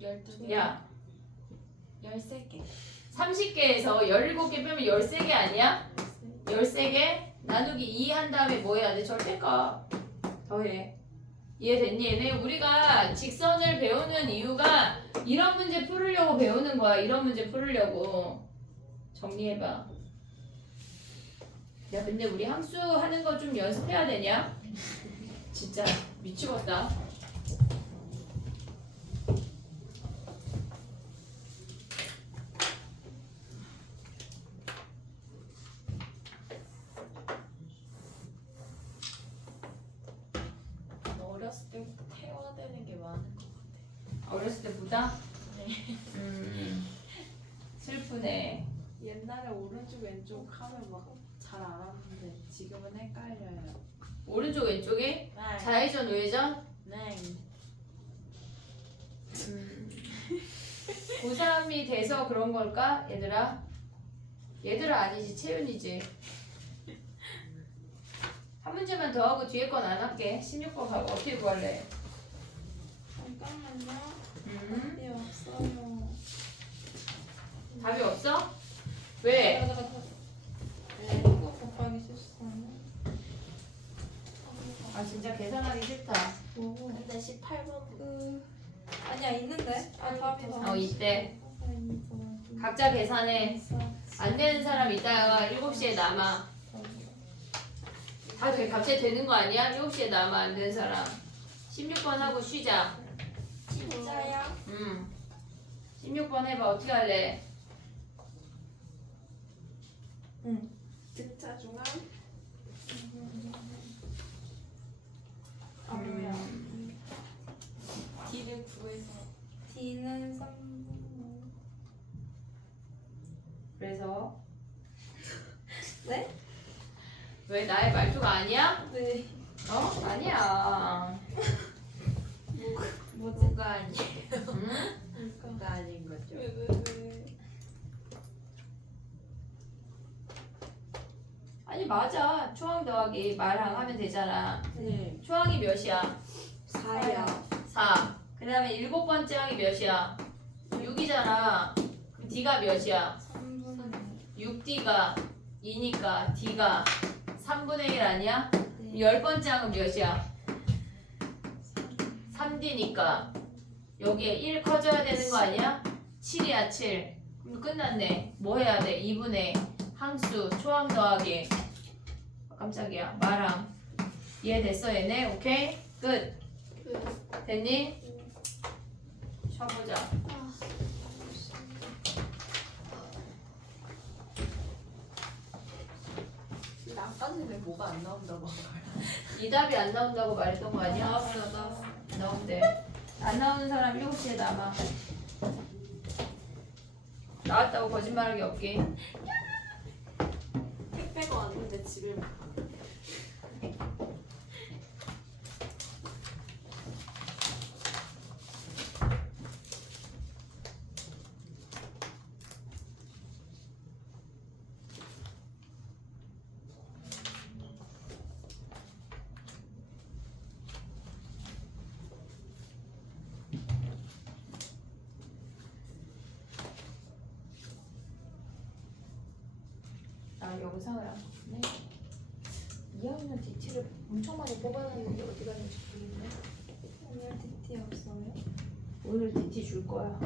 12개. 야 13개. 30개에서 17개 빼면 13개 아니야? 13개 나누기 2 한 다음에 뭐 해야 돼? 절대값 더해. 이해됐니 얘네? 우리가 직선을 배우는 이유가 이런 문제 풀으려고 배우는 거야. 이런 문제 풀으려고. 정리해봐. 야 근데 우리 함수 하는 거 좀 연습해야 되냐? 진짜 미치겠다. 어렸을 때부터 태워되는 게 많은 것 같아. 어렸을 때보다? 네. 슬프네. 옛날에 오른쪽 왼쪽 하면 막 잘 알았는데 지금은 헷갈려요. 오른쪽 왼쪽이? 네. 좌회전 우회전? 네. 고3이 돼서 그런 걸까? 얘들아? 얘들아 아니지 채윤이지. 한 문제만 더 하고 뒤에 건 안 할게. 16번 가고 어떻게 구할래? 잠깐만요. 음? 답이 없어요. 답이 없어? 왜? 이거 곱하기 14는 아 진짜 계산하기 싫다. 뭐고? 근데 18번 아니야 있는데. 아 답이 더. 이때 각자 계산해. 안 되는 사람 이따가 7시에 남아. 다 갑자기 되는 거 아니야? 7시에 남아 안 되는 사람. 16번 하고 쉬자. 진짜요? 16번 해봐. 어떻게 할래? 등차 중앙. D는 3분의 그래서 네? 왜 나의 말투가 아니야? 네. 어? 아니야. 뭐지? 아니에요. 응? 뭐가 아닌 거죠. 왜? 아니 맞아. 초항 더하기 말항 하면 되잖아. 네. 초항이 몇이야? 4요. 4. 그 다음에 일곱 번째 항이 몇이야? 6이잖아. 그럼 D가 몇이야? 3분의 6D가 2니까 D가 3분의 1 아니야? 네. 열 번째 항은 몇이야? 3D니까 여기에 1 커져야 되는 거 아니야? 7이야 7. 그럼 끝났네. 뭐 해야 돼? 2분의 항수 초항 더하기 깜짝이야 말항 이해됐어 얘네? 오케이? 끝. 됐니? 쉬어보자. 근데 아까 전에 뭐가 안 나온다고 한 거예요? 이 답이 안 나온다고 말했던 거 아니야? 나왔어. 나온대. 안 나오는 사람 7시에 남아. 나왔다고 거짓말하기 없기. 택배가 왔는데 집에 못 가. 나 영상을 안 봤네. 2학년 DT를 엄청 많이 뽑아놨는데 어디 갔는지 모르겠네. 오늘 DT 없어요? 오늘 DT 줄 거야.